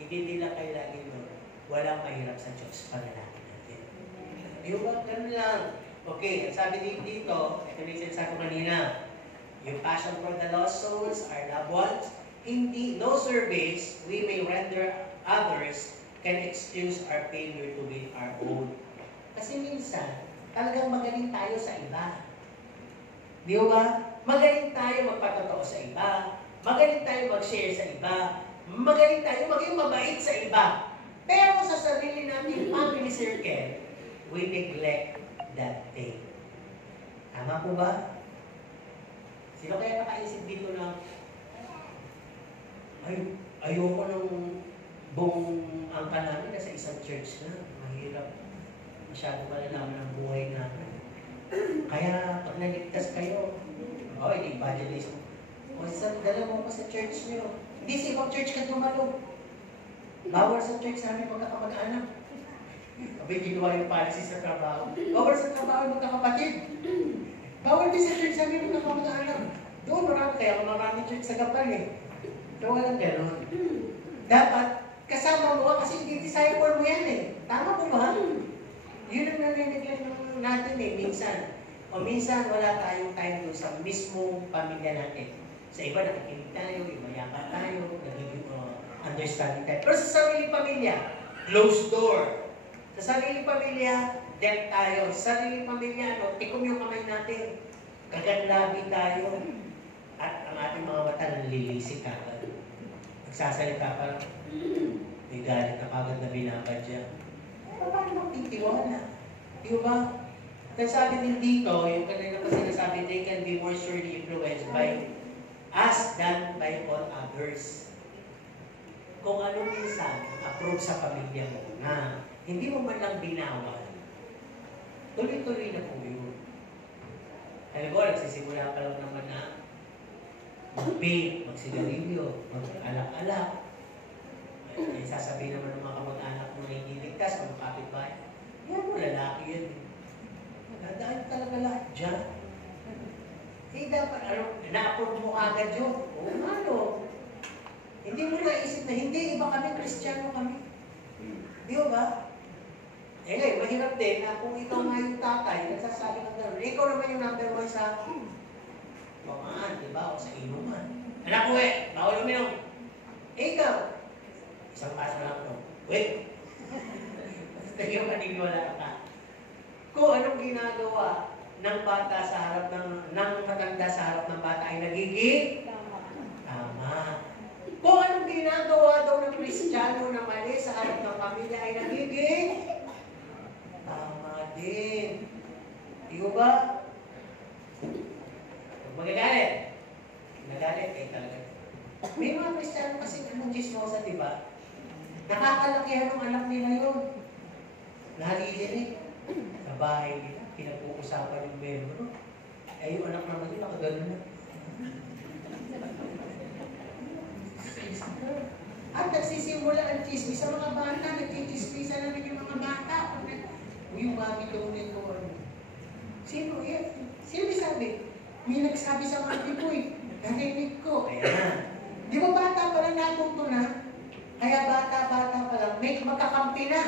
hindi nila kayo lagi nun. Walang mahirap sa Diyos. Panalangin natin. Yung ba? Ganun lang. Okay, sabi din dito, ito na yung sinasabi ko kanina, yung passion for the lost souls, our loved ones, hindi, no service we may render others can excuse our failure to win our own. Kasi minsan, talagang magaling tayo sa iba. Di ba? Magaling tayo magpatotoo sa iba. Magaling tayo mag-share sa iba. Magaling tayo maging mabait sa iba. Pero sa sarili natin family circle, we neglect that thing. Tama po ba? Sino kaya nakaisip dito na ayoko ng buong angka namin nasa isang church na. Mahirap. Masyado malalaman ang buhay namin. Kaya pag naligtas kayo, i-budget o dala mo ko sa church nyo. Hindi sa ibang church ka dumalo. Bawal sa church namin magkakamag-anak. Abay, ginawa yung policy sa trabaho. Bawal sa trabaho magkakapatid. Bawal din sa church namin magkakamag-anak. Doon marami church sa Gapal eh. So walang gano'n. Dapat, kasama mo kasi hindi disciple mo yan eh. Tama po ba? Yun ang narinig natin eh, minsan. O minsan, wala tayong time doon sa mismong pamilya natin. Sa iba, nakikinig tayo, imayapa tayo, nagiging understanding tayo. Pero sa sariling pamilya, closed door. Sa sariling pamilya, deaf tayo. Sa sariling pamilya, tikom yung kamay natin. Kaganlabi tayo. At ang ating mga mata nalilisik agad. Nagsasalita pa, may galit na kagad na binabadya. Paano magtitiwala? Di ba? At sabi din dito, yung kanina pa sinasabi, they can be more surely influenced by us than by all others. Kung ano minsan, approve sa pamilya mo na hindi mo man lang binawal, tuloy-tuloy na po yun. Alam ko, nagsisimula pa lang naman na mag-vape, magsigarilyo, mag-alak-alak. Ay, sasabihin naman ng mga kamag-anak mo na hindi ligtas, kung kapit-bahay. Yan mo, lalaki yan. Dahil talaga lahat dyan. Dapat, na-approve mo agad yun. Ano? Hindi mo naisip na, hindi, iba kami, Kristiyano kami. Di ba? Mahirap din na kung ikaw nga yung tatay, nagsasabi ng gano'n, ikaw naman yung number one sa pamaan, di ba? O sa inuman. Anak ko bawal uminom. Ikaw, isang paso lang ito. Wait! Kaya maniniwala ka. Kung anong ginagawa ng bata sa harap ng matanda sa harap ng bata ay nagiging tama. Kung anong ginagawa daw ng Kristiyano na mali sa harap ng pamilya ay nagiging tama din. ba? Magagalit. Nagalit eh talaga. May mga Kristiyano kasi anong chismosa, di ba? Nakakalakihan ng anak nila yun. Nalilinig. Sa bahay nila, pinag-uusapan yung membro. Eh, yung anak naman yun, nakagano'n na. At nagsisimula ang chismis sa mga bata, nagchichismisan na rin yung mga bata. Yung mami ko nito, sino yan? Sino sabi? May nagsabi sa mami ko eh. Narinig ko. Ayan. Di ba bata pa lang natuto na? Kaya bata-bata pa lang, may magkakampi na.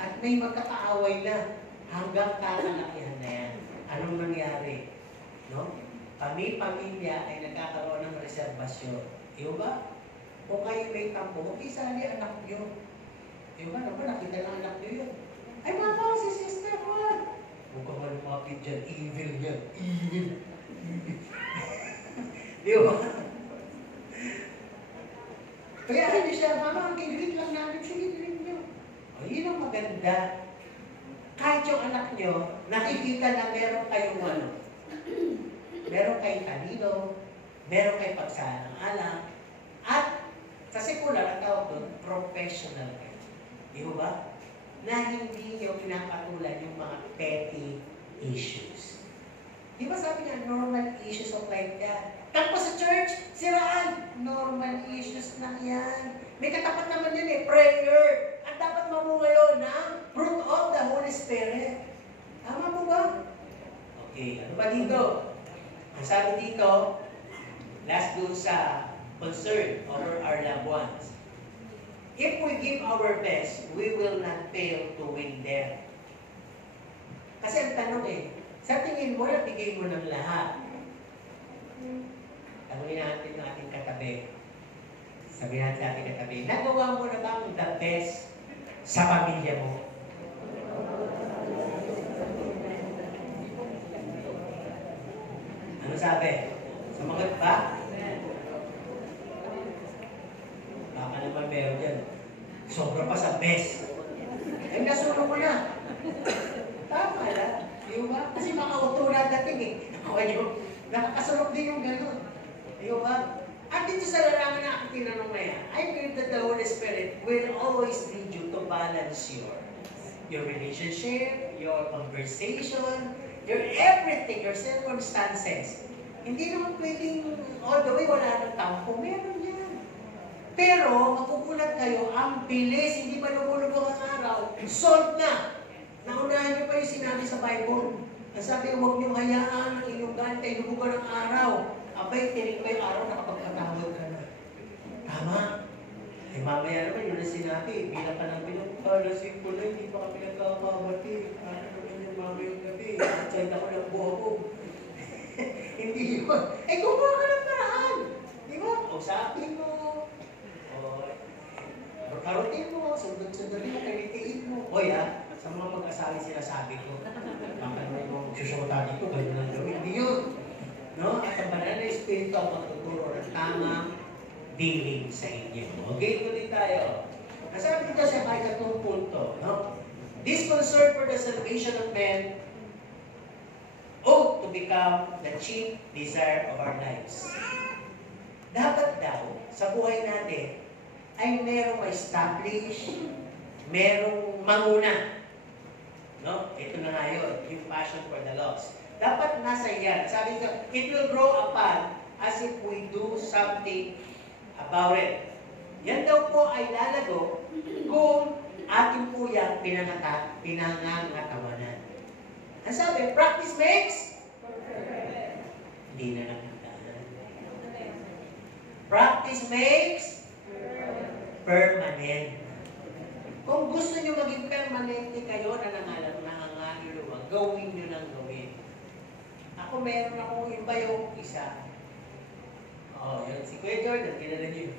At may magkakaaway na. Hanggang kakalakihan na yan. Anong nangyari? No? Pamilya ay nagkakaroon ng reserbasyon. Di ba? Kung kayo may tampo, makisali anak nyo. Di ba? Naku, nakita ng anak nyo yun. Ay, mama, si sister ko. Huwag ka man lumapit dyan. Evil yan. Evil. Di ba? Kaya ano siya, mama, ang kigrit lang namin. Sige, grit nyo. O, yun ang maganda. Kahit yung anak nyo, nakikita na meron kayong ano. Meron kayong talino. Meron kayong pagsaalang-alang. At, sa sekular, ang tawag doon, professional kayo. Di ba? Na hindi nyo pinapatulan yung mga petty issues. Di ba sabi niya, normal issues of life yan. Tapos sa church, siraan, normal issues na yan. May katapat naman yan eh, prayer. At dapat mamungayo ng fruit of the Holy Spirit. Tama po ba? Okay, ano pa dito? Ang sabi dito, last dun sa concern over our loved ones. If we give our best, we will not fail to win them. Kasi ang tanong eh, sa tingin mo, nabigay mo ng lahat. Tanungin natin ng ating katabi. Sabihin natin sa ating katabi, nagawa mo na bang the best sa pamilya mo? Ano sabi? Sumagot ba? Baka naman meron yan. Sobra pa sa best. Ay, nasunod ko na. Tama lang. Di ba? Kasi makauto na dating eh. Ako yung nakakasunod din yung gano'n. Di ba? At dito sa larangan na aking tinanong na yan, I believe that the Holy Spirit will always lead you to balance your relationship, your conversation, your everything, your circumstances. Hindi naman pwedeng all the way wala nang tampo. Meron yan. Pero, makukulat kayo, ang bilis, hindi pa lumulubog ang araw, solved na. Naunahan niyo pa yung sinabi sa Bible. Ang sabi, huwag niyong hayaan ang inyong galit ay lumugan ng araw. Abay, tinig pa yung araw, nakapagkatawag ka na. Tama. Eh, mamaya naman, yun na sinabi, bilang ka ng pinagpalasing ko na, hindi pa kami nagkakamabati. Ano naman yung mamaya yung gabi, outside ako ng buho. Hindi yun. Eh, gumawa ka ng paraan. Di ba? O, sabi mo, karutin mo, sundot-sundot mo, kalitiin mo. O ya, sa mga mag-asawi sinasabi ko, baka naman mo susuta dito, ganyan lang gawin. Hindi yun. No? At ang banal na Espiritu ang magtuturo ng tamang dealing sa inyo. Okay, tuloy tayo. Nasabi dito sa kahit punto, no? This concern for the salvation of men ought to become the chief desire of our lives. Dapat daw, sa buhay natin, ay merong ma-establish, merong manguna. No? Ito na nga yun, yung passion for the lost. Dapat nasa yan. Sabi ko, it will grow upon as if we do something about it. Yan daw po ay lalago kung ating po yan pinangangatawanan. Ang sabi, practice makes perfect. Hindi na nakatawanan. Practice makes permanent. Kung gusto nyo maging permanente kayo na nangangaluluwa, gawin nyo ng gawin. Ako meron akong iba yung isa. Oh, yun. Si Kuya Jordan, kilala nyo.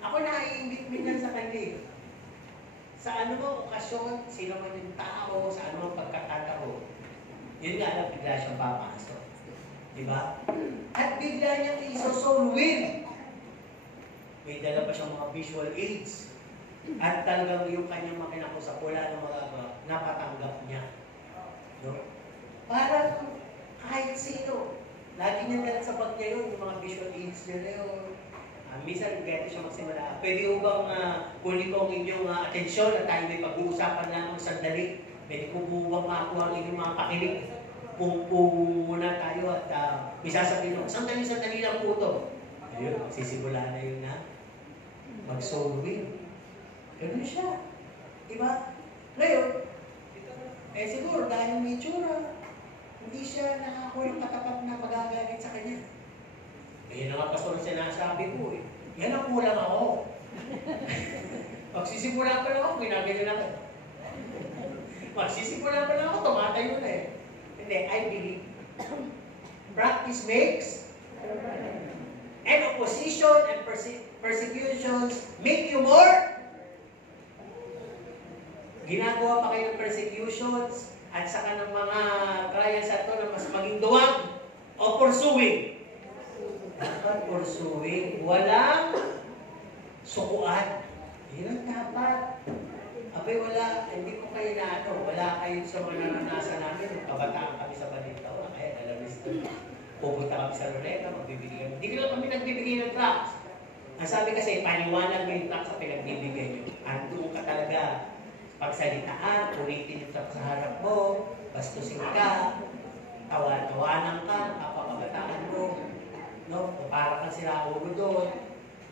Ako nai-invite sa kanila. Sa ano okasyon, sino man yung tao, sa ano pagkakataon. Yun nga lang, bigla siyang papasok. Diba? At bigla niyang iso-soul win. May dala pa siyang mga visual aids. At talagang yung kanyang makina ko sa pula ng mga napatanggap niya. No? Para kahit sino. Lagi niya dahil sa bag niya yun, yung mga visual aids niya na yun. Minsan, ganito siya magsimula. Pwede ko bang kunin ko ang inyong atensyon at tayo may pag-uusapan lang ng sandali. Pwede ko bang makuha ang inyong mga pakinig. Muna tayo at may sasabihin ko, sandali lang po ito. Ayun, magsisimula na yun na mag-soloing. Ganun siya. Diba? Ngayon, siguro dahil may tsura, hindi siya nakakuha ng katapat na pag-agalit sa kanya. Yan ang pastor sinasabi ko eh. Yan ang kulang ako. Magsisimula pa lang ako, ginagaling ako. Magsisimula pa lang ako, tumatayo na eh. Hindi, I believe. Practice makes and opposition and persecutions make you more. Ginagawa pa kayo ng persecutions at saka ng mga trials at ito na mas maging duwag o pursuing. Dapat pursuing. Walang sukuan. Yun ang dapat. Abay, wala, hindi ko kayo na wala kayo sa mga naranasan namin. Kabataan kami sa Balintao. Kaya alam niyo, pupunta kami sa Lorena, magbibigay. Hindi ko lang kami nagbibigay ng tracts. Ang sabi kasi, paniwanan mo yung tracts sa pinagbibigay nyo. Andun ka talaga pagsalitaan, ulitin yung tracts sa harap mo, bastusin ka, tawa-tawanan ka, kapakabataan mo. No? O para kang sila ulo doon.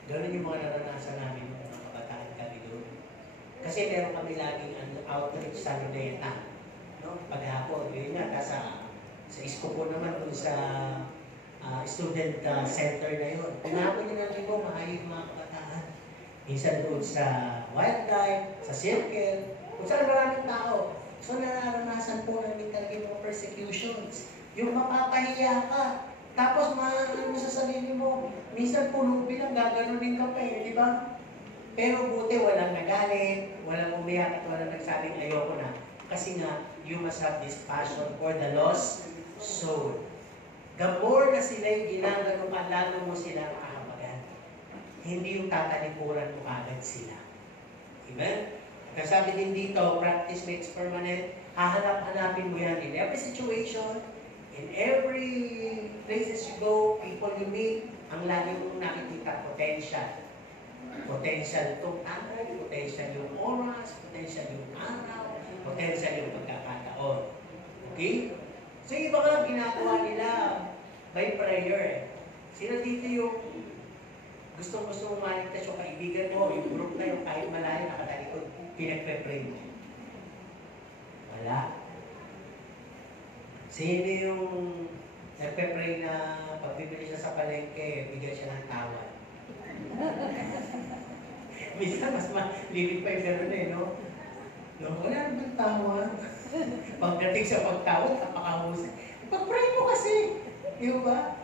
Ganun yung mga naranasan namin ng mga kabataan kami doon. Kasi meron kami laging outreach sa Luneta. No? Paghapon, yun nga, sa isko po naman doon sa student center na yun. Pinapon nyo natin po, maayos mga kabataan. Minsan doon sa wildlife, sa circle, kung saan maraming tao. So nararanasan po namin talaga yung mga persecutions. Yung mapapahiya ka. Tapos mo sa sarili mo, minsan puno bilang gaganunin ka pa eh, di ba? Pero buti walang nagalit, walang umiyak at walang nagsabing ayoko na. Kasi nga, you must have this passion for the lost soul. The more na sila'y ginagano ka, lalo mo silang kahabagan. Hindi yung tatalikuran mo agad sila. Amen? Kasabi din dito, practice makes permanent. Hahanap-hanapin mo yan in every situation, in every places you go, people you meet, ang lagi mong nakikita, potential. Potential itong tagay, potential yung oras, potential yung araw, potential yung pagkakataon. Okay? So yung iba nga ginagawa nila by prayer. Sila dito yung gustong-gusto mong maligtas yung kaibigan mo, yung group na yung kahit malayo nakatalikod, pinagpe-pray mo. Wala. Sino yung nagpe-pray na pagbibili siya sa palengke, bigyan siya ng tawad? Minsan mas malibig pa yung gano'n eh, no? No, wala naman tawad. Pagdating sa pagtawad, napakahusay. Pag-pray mo kasi, di ba?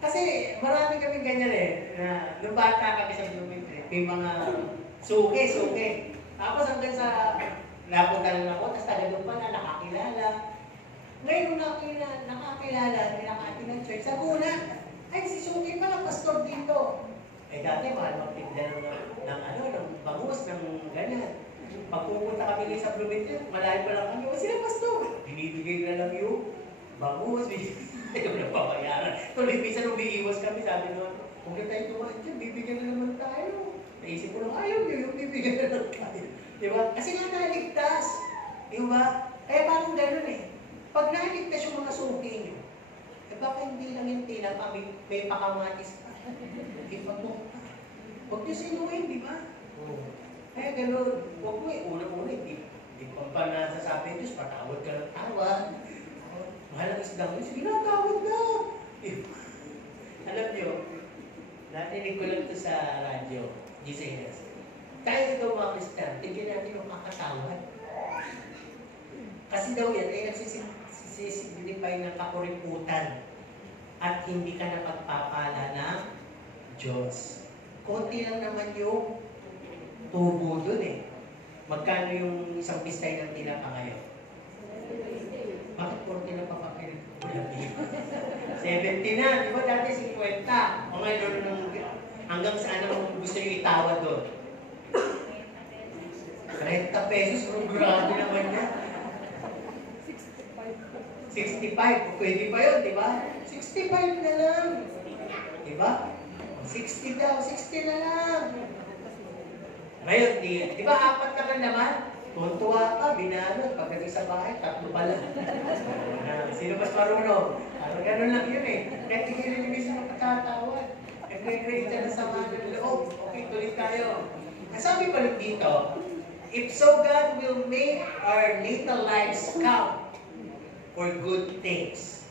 Kasi marami kami ganyan eh, na nung bata kami sa Bloomington, may mga suke. Tapos hanggang sa napunta lang ako, tapos taga doon pa na nakakilala. Ngayon nakakilala, nilakati ng church. Sa una, ay si Suki pala, pastor dito. Eh dati mahal magtinda ng bangus, ng ganyan. Pag pupunta kami sa Bloomington, malayo pa lang kami, o sila pastor. Binibigay na lang yung bangus, ayaw na pabayaran. Tuloy, minsan umiiwas kami, sabi naman, huwag na tayo tumahan dyan, bibigyan na naman tayo. Naisip ko lang, ayaw nyo yung bibigyan na lang tayo. Diba? Kasi nga naligtas. Diba? Kaya parang gano'n eh. Pag naligtas yung mga suki nyo, eh baka hindi lang yung tinapa, may pakamatis pa. Huwag nyo sinuhin, di ba? Kaya gano'n, huwag mo eh, una-una, di pa nasasabi Diyos, patawad ka ng tawad. Mahal ang islang Diyos, ginatawad na. Alam nyo, natinig ko lang ito sa radyo, GCS. Tayo ito mga Kristiyan, tignan natin yung kakatawad. Kasi daw yan ay nagsisignify ng kapuriputan at hindi ka napagpapala ng Diyos. Konti lang naman yung tubo dun eh. Magkano yung isang pistay ng tinapa ngayon? Bakit 40 na papakilit? 70 na, di ba dati 50? O ngayon hanggang saan ang gusto nyo itawad doon? 30 pesos, pero grabe naman yan. 65, pwede pa yun, di ba? 65 na lang. Di ba? 60 daw, 60 na lang. Ngayon, di ba apat ka naman? Tuntua ka, binalot. Pagdating sa bahay, 3 pala. Sino mas marunong? Parang gano'n lang yun eh. Kahit hindi rin yung isang nagkakatawad. Nagre-create na sama ng loob. Okay, tuloy tayo. Ang sabi pa rin dito, if so God will make our little lives count for good things.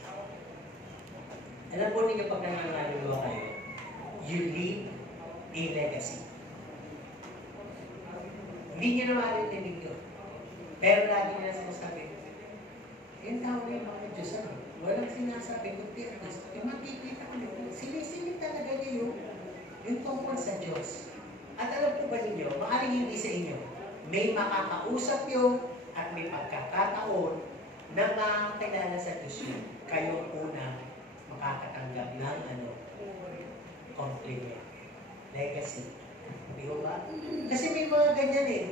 Alam po ninyo pag nangangaluwa kayo, you leave a legacy. Hindi nyo na marinig yun. Pero lagi nila sinasabi, yung tao na yung mga Diyos, walang sinasabi, kundi at least, yung makikita ko nyo, sinisingit talaga niyo yung tungkol sa Diyos. At alam po ba ninyo, maaaring hindi sa inyo, may makakausap yun at may pagkakataon na makakilala sa Diyos yun. Kayo una makakatanggap ng compliment. Legacy. Di ba? Kasi may mga ganyan eh.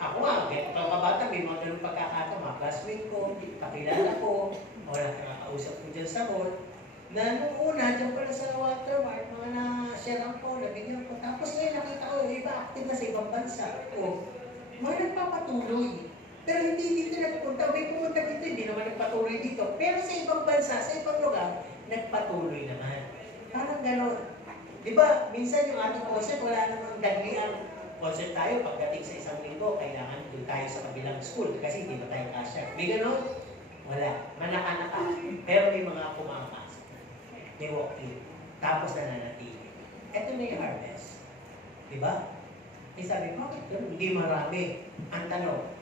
Ako nga, pagkabata, may mga ganun pagkakataon, mga classmate ko, kakilala ko, o nakakausap ko dyan sa mall, na nung una, dyan pala sa Watermark, mga na-share ko, nabigyan ko. Tapos ngayon nakita ko, yung iba active na sa ibang bansa. O, mga nagpapatuloy. Pero hindi dito nagpunta. May pumunta dito, hindi naman nagpatuloy dito. Pero sa ibang bansa, sa ibang lugar, nagpatuloy naman. Parang gano'n. Di ba, minsan yung ating concert, wala namang dagliang concert tayo. Pagdating sa isang linggo, kailangan doon tayo sa kabilang school kasi hindi na tayo kasya. May gano'n? Wala. Manaka-naka. Pero may mga pumapasok. May walk-in. Tapos nananatili. Ito na yung harvest. Di ba? Eh sabi, bakit gano'n? Hindi marami. Ang tanong,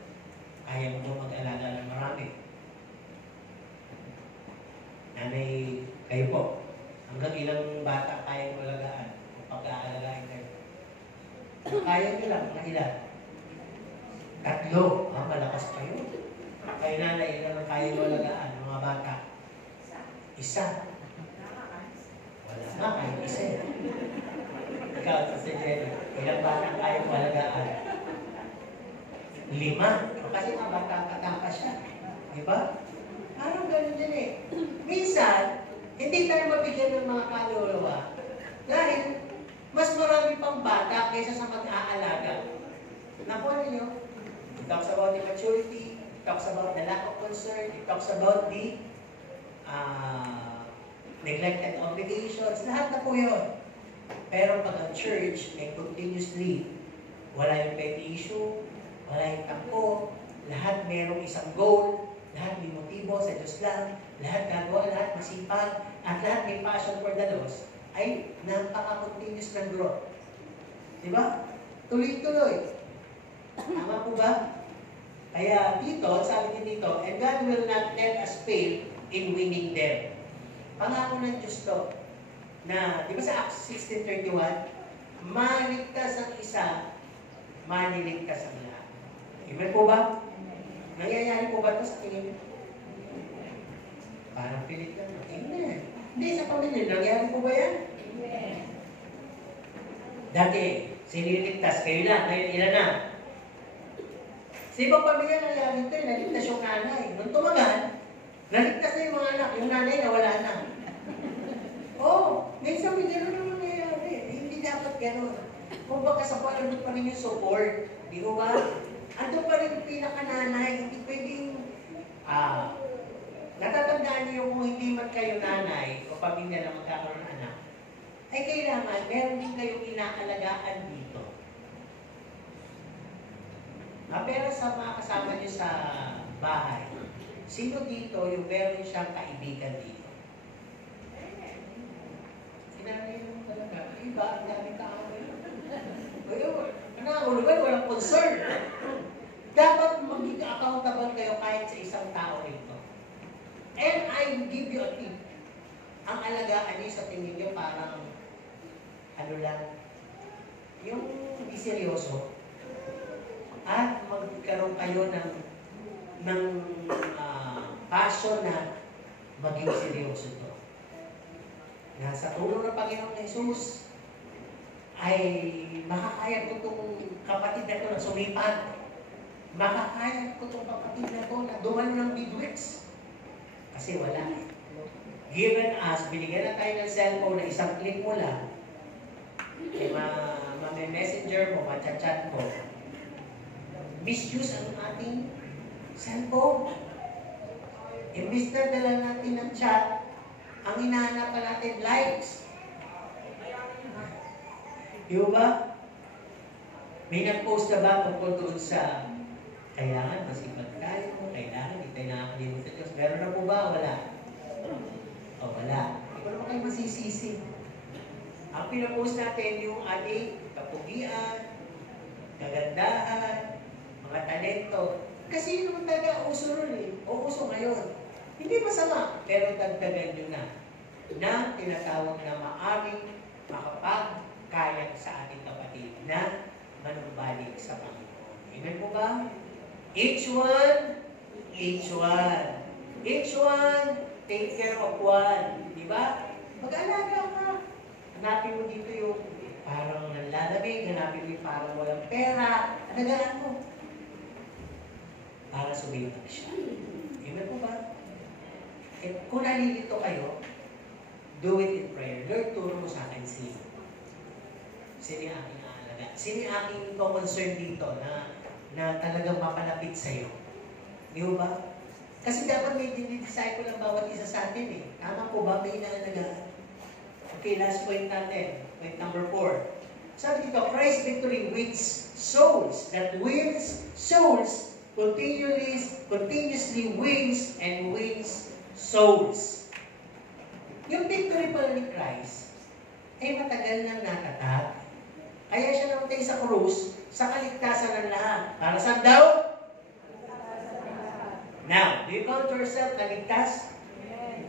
kaya mo ba mag-alala ng marami? Nanay, kayo po. Hanggang ilang bata kaya mo alagaan o pagka-alagain kayo? Kaya nyo lang, mga ilan? 3. Malakas pa yun. Kayo nanay, ilan ang kaya mo alagaan, mga bata? 1. Wala nga, kahit 1. Ikaw, si Jenny, ilang bata kaya mo alagaan? 5. Kasi mga bata-bata pa siya. Di ba? Parang ganun din eh. Minsan, hindi tayo mabigyan ng mga kaluluwa dahil mas marami pang bata kaysa sa mag-aalaga. Nakuha ninyo? It talks about the maturity, it talks about the lack of concern, it talks about the neglected obligations, lahat na po yun. Pero pag ang church ay continuously, wala yung petty issue, wala yung tampo, lahat merong isang goal, lahat may motibo sa Diyos lang, lahat gagawa, lahat masipag, at lahat may passion for the lost, ay napaka-continuous ng growth. Diba? Tuloy-tuloy. Tama po ba? Kaya dito, sabi din dito, and God will not let us fail in winning them. Pangako ng Diyos to, na, di ba sa Acts 16:31, maligtas ang isa, maniligtas ang lahat. Amen po ba? Nangyayari po ba ito sa tingin niyo? Parang pilit lang. Amen. Hindi, sa pamilya, nangyayari po ba yan? Amen. Dati, siniligtas, kayo na, ngayon ilan na? Sa ibang pamilya nangyayari ito, naligtas yung nanay. Nung tumagal, naligtas na yung mga anak, yung nanay nawala na. Minsan may gano'n naman nangyayari. Hindi dapat gano'n. Kung baka sa palabot pa rin yung support, di ba ba? Ando pa rin yung pinakananay, hindi pwedeng, natatandaan niyo kung hindi man kayo nanay o pamilya na magkakaroon ng anak, ay kailangan, meron din kayong inaalagaan dito. Pero sa mga kasama niyo sa bahay, sino dito yung meron siyang kaibigan dito? Sinanay mo talaga, iba, ang daming kaaway. Walang concern. Dapat maging accountable kayo kahit sa isang tao rito. And I will give you a tip. Ang alagaan niyo sa tingin niyo parang, yung hindi seryoso. At magkaroon kayo ng passion na maging seryoso ito. Nasa tulong ng Panginoon Jesus, ay makakaya ko itong kapatid na ito na sumipan. Makakaya ko itong kapatid na ito na dumalo ng bidwits. Kasi wala eh. Given us, binigyan na tayo ng cellphone na isang click mo lang, messenger mo, machat-chat mo, misuse ang ating cellphone. Imbis na dala natin ng chat, ang hinahanap pa natin, likes. Di ba? May nag-post na ba tungkol doon sa kailangan masipag tayo, kailangan hindi tayo nakakalimutan sa Diyos. Meron na po ba? Wala. O wala. Hindi ko naman kayo masisisi. Ang pinapost natin yung ating kapugian, kagandahan, mga talento. Kasi yun naman talaga uso nun eh. O uso ngayon. Hindi masama, pero dagdagan nyo na tinatawag na maaring makapagkayang sa ating kapatid na manumbalik sa Panginoon. Amen po ba? Each one, take care of one. Di ba? Mag-alaga ka. Hanapin mo dito yung parang nanlalamig, hanapin mo yung parang walang pera. Alagaan mo. Para sumilang siya. Amen po ba? Eh, kung nalilito kayo, do it in prayer. Lord, turo mo sa akin sino. Sino yung aking aalaga? Sino yung aking concern dito na talagang mapalapit sa'yo? Di ba? Kasi dapat may dinidisciple ang bawat isa sa atin eh. Tama po ba? May inaalagaan. Okay, last point natin. Point number 4. Sabi dito, Christ victory wins souls. That wins souls continuously wins and wins souls. Yung victory pala ni Christ ay matagal nang natatag. Kaya siya namatay sa krus sa kaligtasan ng lahat. Para saan daw? Now, do you count yourself naligtas?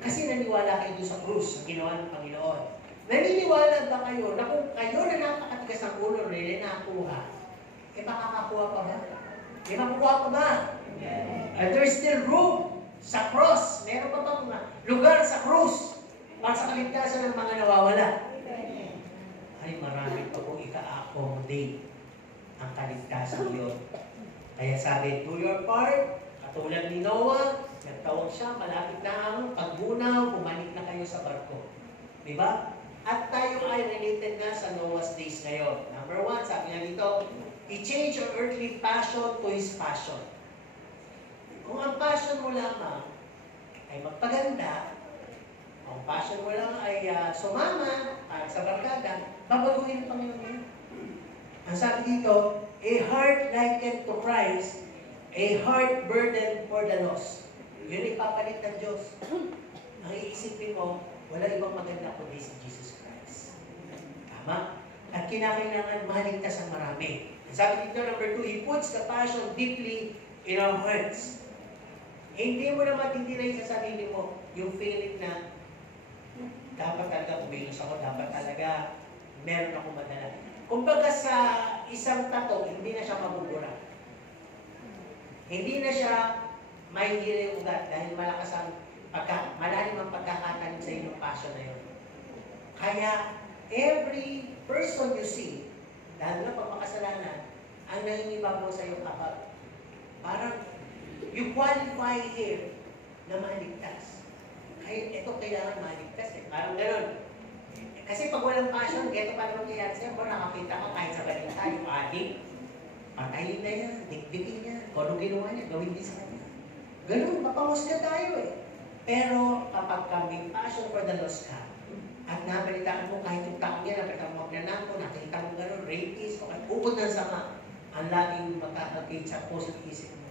Kasi naniwala kayo sa krus, sa ginawa ng Panginoon. Naniniwala ba kayo na kung kayo na napakatigas ng ulo rin nakuha, eh makakakuha pa ba? Eh makukuha pa ba? There's still room sa cross. Meron pa bang lugar sa krus para sa kaligtasan ng mga nawawala? Ay marami pa po ika-accommodate ang kaligtasan yun. Kaya sabi, do your part. Katulad ni Noah, nagtawag siya, malapit na ang pagbunaw, bumalik na kayo sa barko. Diba? At tayo ay related na sa Noah's days ngayon. Number 1, sabi nga dito, he changed your earthly passion to his passion. Kung ang passion mo lamang ay magpaganda, ang passion mo lang ay sumama para sa barkada, babaguhin ang Panginoon ngayon. Ang sabi dito, a heart likened to Christ, a heart burdened for the lost. Yun ipapalit ng Diyos. Ang iisipin mo, wala ibang maganda kundi si Jesus Christ. Tama? At kinakailangan maligtas ang marami. Sabi dito, number 2, he puts the passion deeply in our hearts. Hindi mo na matitirahin sa sarili mo yung feeling na dapat talaga kumilos ako, dapat talaga meron akong madala. Kumbaga sa isang tato, hindi na siya mabubura. Hindi na siya may hiri ugat dahil malakas ang malalim ang pagkakatanim sa inyong passion na yun. Kaya, every person you see, lalo na pag makasalanan, ang nangingibabaw sa iyong kapag. Parang, you qualify here na maligtas. Kaya, ito kailangan maligtas eh. Parang gano'n. Kasi pag walang passion, ito pa naman kaya siyempre, nakakita ka kahit sa balita, yung adik, patayin na yan, dikdikin niya, kung ano ginawa niya, gawin din sa kanya. Ganun, mapangusga tayo eh. Pero kapag kami passion for the lost ka, at nabalitaan mo kahit yung tao niya, nakita mo magnanako, nakita mo gano'n, rapist, o kahit upod ng sama, ang laging magkakagate sa puso't isip mo.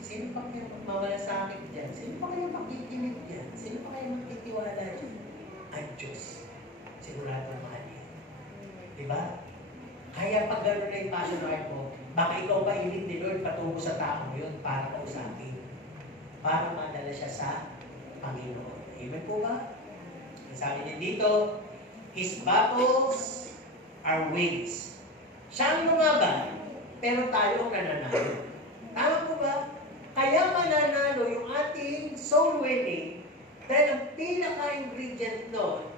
Sino pa kaya magmawala sa akin dyan? Sino pa kaya makikinig dyan? Sino pa kaya makitiwala dyan? Ang Diyos. Sigurado mahal niya. Diba? Kaya pag gano'n na yung passion heart mo, baka ikaw ba ilit ni Lord patungo sa tao yun para kausapin. Para madala siya sa Panginoon. Amen po ba? Sabi niya dito, his battles are wins. Siya ang lumaban, pero tayo ang nananalo. Tama po ba? Kaya mananalo yung ating soul winning dahil ang pinaka-ingredient doon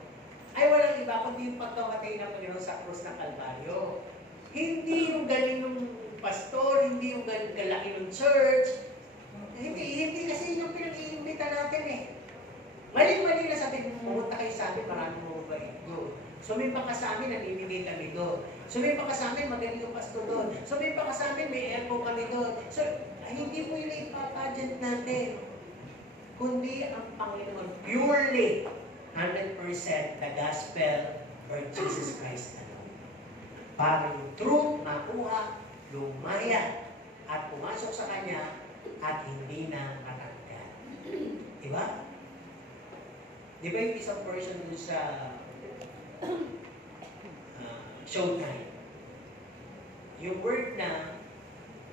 ay walang iba kundi yung pagkamatay ng Panginoon sa krus ng Kalbaryo. Hindi yung galing ng pastor, hindi yung galaki ng church, hindi kasi yung pinag-iimbita natin. Mali-mali na sabi mo, pumunta kayo sa amin, maraming mababait doon. Sumimpa ka sa amin, namimigay kami doon. Sumimpa ka sa amin, magaling yung pasto doon. Sumimpa ka sa amin, may aircon kami doon. So, hindi mo yun ipapageant natin. Kundi ang Panginoon, purely, 100% the gospel or Jesus Christ na lang. Para yung truth makuha, lumaya, at pumasok sa Kanya, at hindi na matanggal. Diba? Di ba yung isang person dun sa Showtime? Yung word na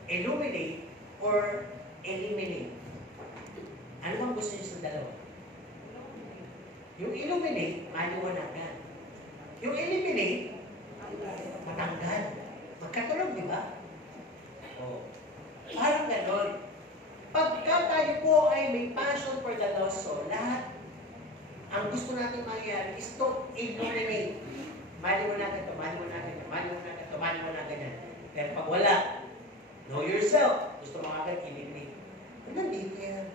illuminate or eliminate. Ano bang gusto niyo sa dalawa? Yung illuminate, maliwanagan. Yung eliminate, matanggal. Magkatulog, di ba? Oh. Parang ganon. Pagka tayo po ay may passion for the lost soul, lahat ang gusto natin mangyari is to eliminate. Maliwanagan ito, maliwanagan ito, maliwanagan ito, maliwanagan yan. Pero pag wala, know yourself, gusto mo agad eliminate. Nandito yan.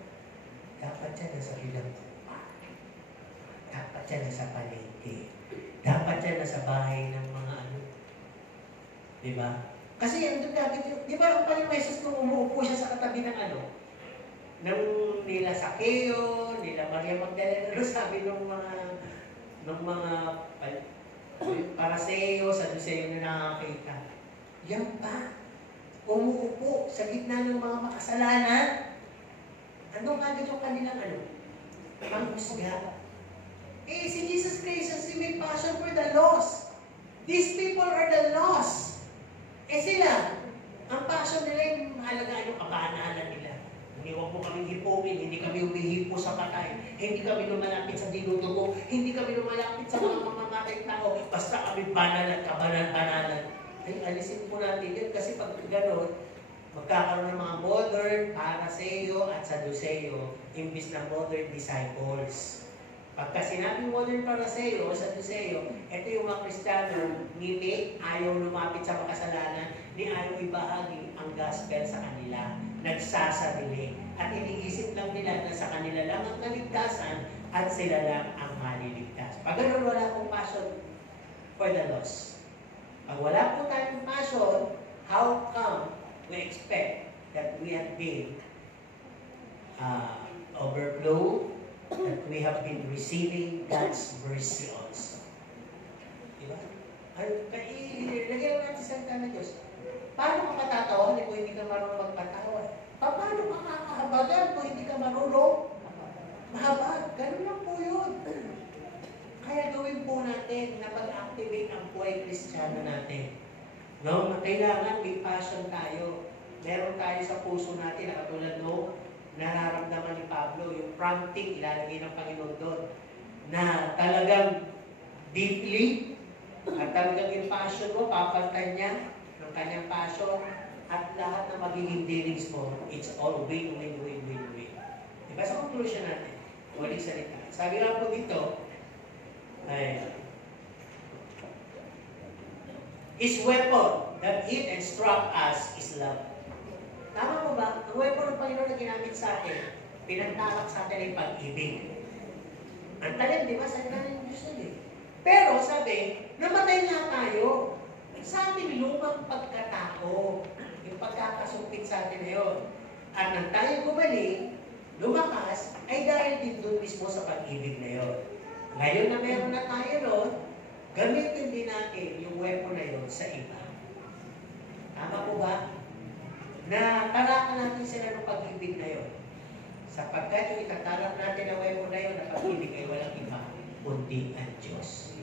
Dapat yan nasa bilang tupa. Dapat yan nasa palengke. Dapat yan nasa bahay ng mga ano. Diba? Kasi andun dati, di ba ang palimeses nung umuupo siya sa katabi ng ano? Nang nila Sakeo, nila Maria Magdalena, ano sabi ng mga Paraseo, Saduceo na nakakita. Yan pa. Umuupo sa gitna ng mga makasalanan. Anong agad yung kanilang ano? Panghusga. Eh, si Jesus Christ, si may passion for the lost. These people are the lost. Eh sila, ang passion nila yung mahalagaan yung kabanalan nila. Hindi wag mo kaming hipogin, hindi kami humihipo sa patay, hindi kami lumalapit sa dinudugo, hindi kami lumalapit sa mga mamamatay tao, basta kami banal at kabanal-banalan. Ay, alisin po natin yun kasi pag gano'n, magkakaroon ng mga modern, Paraseo at Saduceo, imbis na modern disciples. Pagka sinabing modern Paraseo o Saduceo, ito yung mga Kristiyano, ngiti, ayaw lumapit sa makasalanan, ni ayaw ibahagi ang gospel sa kanila. Nagsasabili. At iniisip lang nila na sa kanila lang ang kaligtasan at sila lang ang maliligtas. Pag gano'n, wala akong passion for the lost. Pag wala po tayong passion, how come we expect that we have been overflow, that we have been receiving God's mercy also? Diba? Lagyan natin sa salita ng Diyos. Paano ka patatawanan kung hindi ka marunong magpatawad? Paano ka kakahabagan kung hindi ka marunong mahabag? Ganun lang po yun. Kaya gawin po natin na pag-activate ang buhay Kristiyano natin. No? Kailangan may passion tayo. Meron tayo sa puso natin na katulad no, nararamdaman ni Pablo, yung prompting ilalagay ng Panginoon doon, na talagang deeply, at talagang yung passion mo, papaltan niya ng kanyang passion, at lahat na magiging dealings mo, it's all win, win, win, win, win. Diba sa conclusion natin? Huling salita. Sabi nga po dito, ay, His weapon that hit and struck us is love. Tama mo ba? Ang weapon ng Panginoon na ginamit sa atin, pinagtalak sa atin ay pag-ibig. Ang talim, di ba? Sabi na ng Diyos eh. Pero sabi, namatay nga tayo sa ating lumang pagkatao. Yung pagkakasumpit sa atin na yun. At nang tayo gumaling, lumakas, ay dahil din doon mismo sa pag-ibig na yun. Ngayon na meron na tayo nun, gamitin din natin yung weapon na yun sa iba. Tama po ba? Na tarakan natin sila ng pag-ibig na yun. Sapagkat yung itatarak natin na weapon na yun, na pag-ibig ay walang iba, kundi ang Diyos.